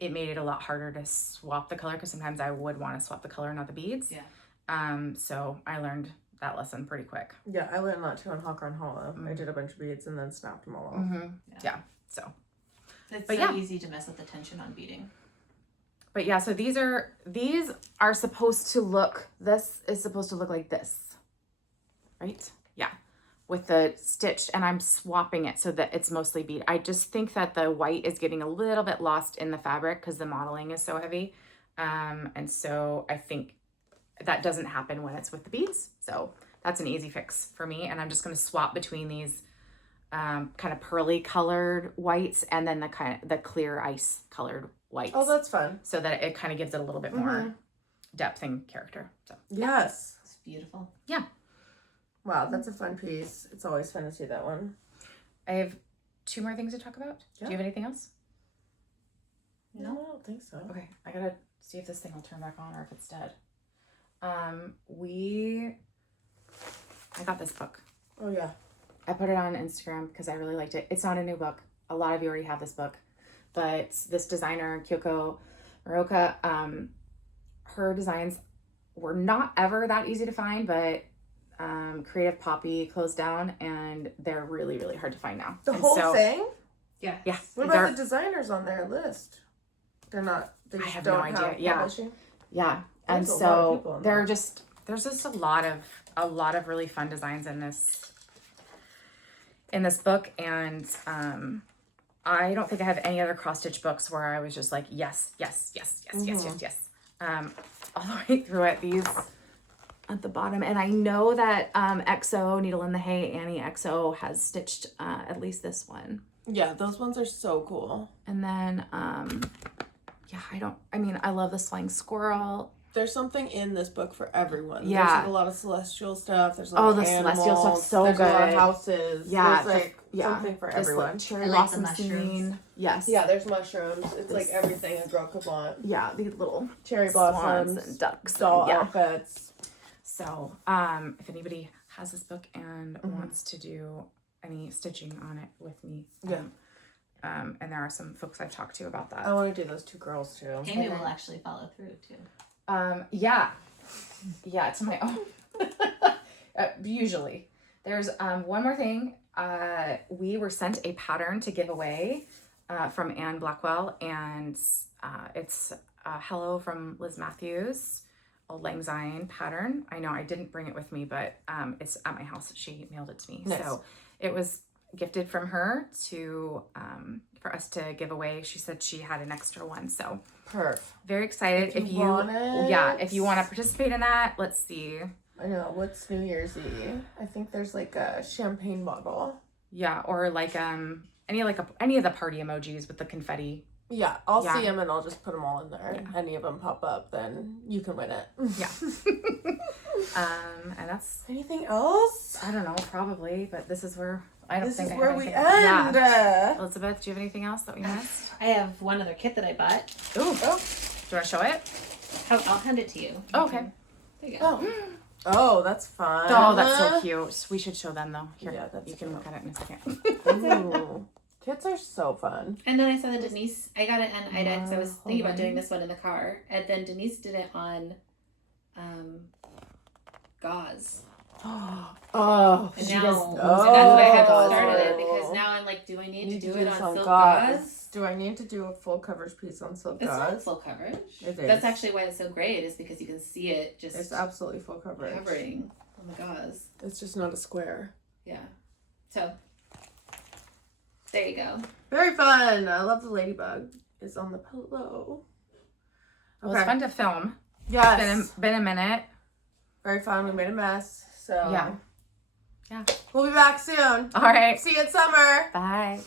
it made it a lot harder to swap the color, because sometimes I would want to swap the color, not the beads. Yeah. So I learned that lesson pretty quick. Yeah, I learned that too on Hawk Run Hollow. I did a bunch of beads and then snapped them all off. Yeah. So. It's But so yeah. easy to mess with the tension on beading. But yeah, so these are supposed to look, this is supposed to look like this, right? Yeah, with the stitched, and I'm swapping it so that it's mostly bead. I just think that the white is getting a little bit lost in the fabric because the modeling is so heavy. And so I think that doesn't happen when it's with the beads. So that's an easy fix for me. And I'm just going to swap between these kind of pearly colored whites and then the clear ice colored whites. Oh, that's fun. So that it kind of gives it a little bit more depth and character. So Yes. It's beautiful. yeah. Wow, that's a fun piece. It's always fun to see that one. I have 2 more things to talk about. Yeah. Do you have anything else? No, I don't think so. Okay, I gotta see if this thing will turn back on or if it's dead. I got this book. Oh, yeah. I put it on Instagram because I really liked it. It's not a new book. A lot of you already have this book. But this designer, Kyoko Moroka, her designs were not ever that easy to find, but Creative Poppy closed down and they're really, really hard to find now. The And whole so- thing? Yeah. Yeah. What about the designers on their list? They're not, they I just have don't no idea. have Yeah. publishing? Yeah. And There's a lot of so people in there's there. just a lot of really fun designs in this book. And I don't think I have any other cross stitch books where I was just like, yes. All the way through it, these at the bottom. And I know that XO, Needle in the Hay, Annie XO has stitched at least this one. Yeah, those ones are so cool. And then, I love this flying squirrel. There's something in this book for everyone. Yeah. There's like a lot of celestial stuff. There's a lot of the animals. celestial stuff's so There's a lot of good. houses. Yeah, There's like something for This, everyone. like, cherry I like the blossom mushrooms. scene. Yes. Yeah, there's mushrooms. It's This- like everything a girl could want. Yeah, these little Cherry swans blossoms, and ducks. doll And, yeah. outfits. So, if anybody has this book and wants to do any stitching on it with me, and there are some folks I've talked to about that. I want to do those 2 girls too. Aimee will actually follow through too. Yeah, to my own. Usually. There's one more thing. We were sent a pattern to give away from Anne Blackwell, and it's Hello from Liz Matthews, Old Lang Syne pattern. I know I didn't bring it with me, but it's at my house. She mailed it to me. Nice. So it was gifted from her to for us to give away. She said she had an extra one, so Perf. very excited. If you want it. Yeah, if you want to participate in that, let's see. I know. What's New Year's Eve? I think there's like a champagne bottle. Yeah, or like any of the party emojis with the confetti. Yeah, I'll Yeah. see them and I'll just put them all in there. Yeah. Any of them pop up, then you can win it. Yeah. And that's, Anything else? I don't know, probably, but this is where I don't This think is I where have we anything. end. Yeah. Elizabeth, do you have anything else that we missed? I have one other kit that I bought. Ooh. Oh. Do you want to show it? I'll hand it to you. Oh, okay. There you go. Oh, that's fun. Oh, that's so cute. We should show them though. Here, Yeah, that's you can cute. look at it in a second. Ooh. Kits are so fun. And then I saw that Denise, I got it on Ida because I was thinking about doing this one in the car. And then Denise did it on gauze. Oh, And she now, does. and that's why I haven't Oh. started it because now I'm like, do I need to do it on some silk gauze. gauze? Do I need to do a full coverage piece on silk It's not gauze? full coverage. It is. That's actually why it's so great is because you can see it just It's absolutely full coverage. covering on the gauze. It's just not a square. Yeah. So, there you go. Very fun. I love the ladybug. Is on the pillow. Well, it's fun to film. Yes. Been a minute. Very fun. We made a mess. So Yeah. We'll be back soon. All right. See you in summer. Bye.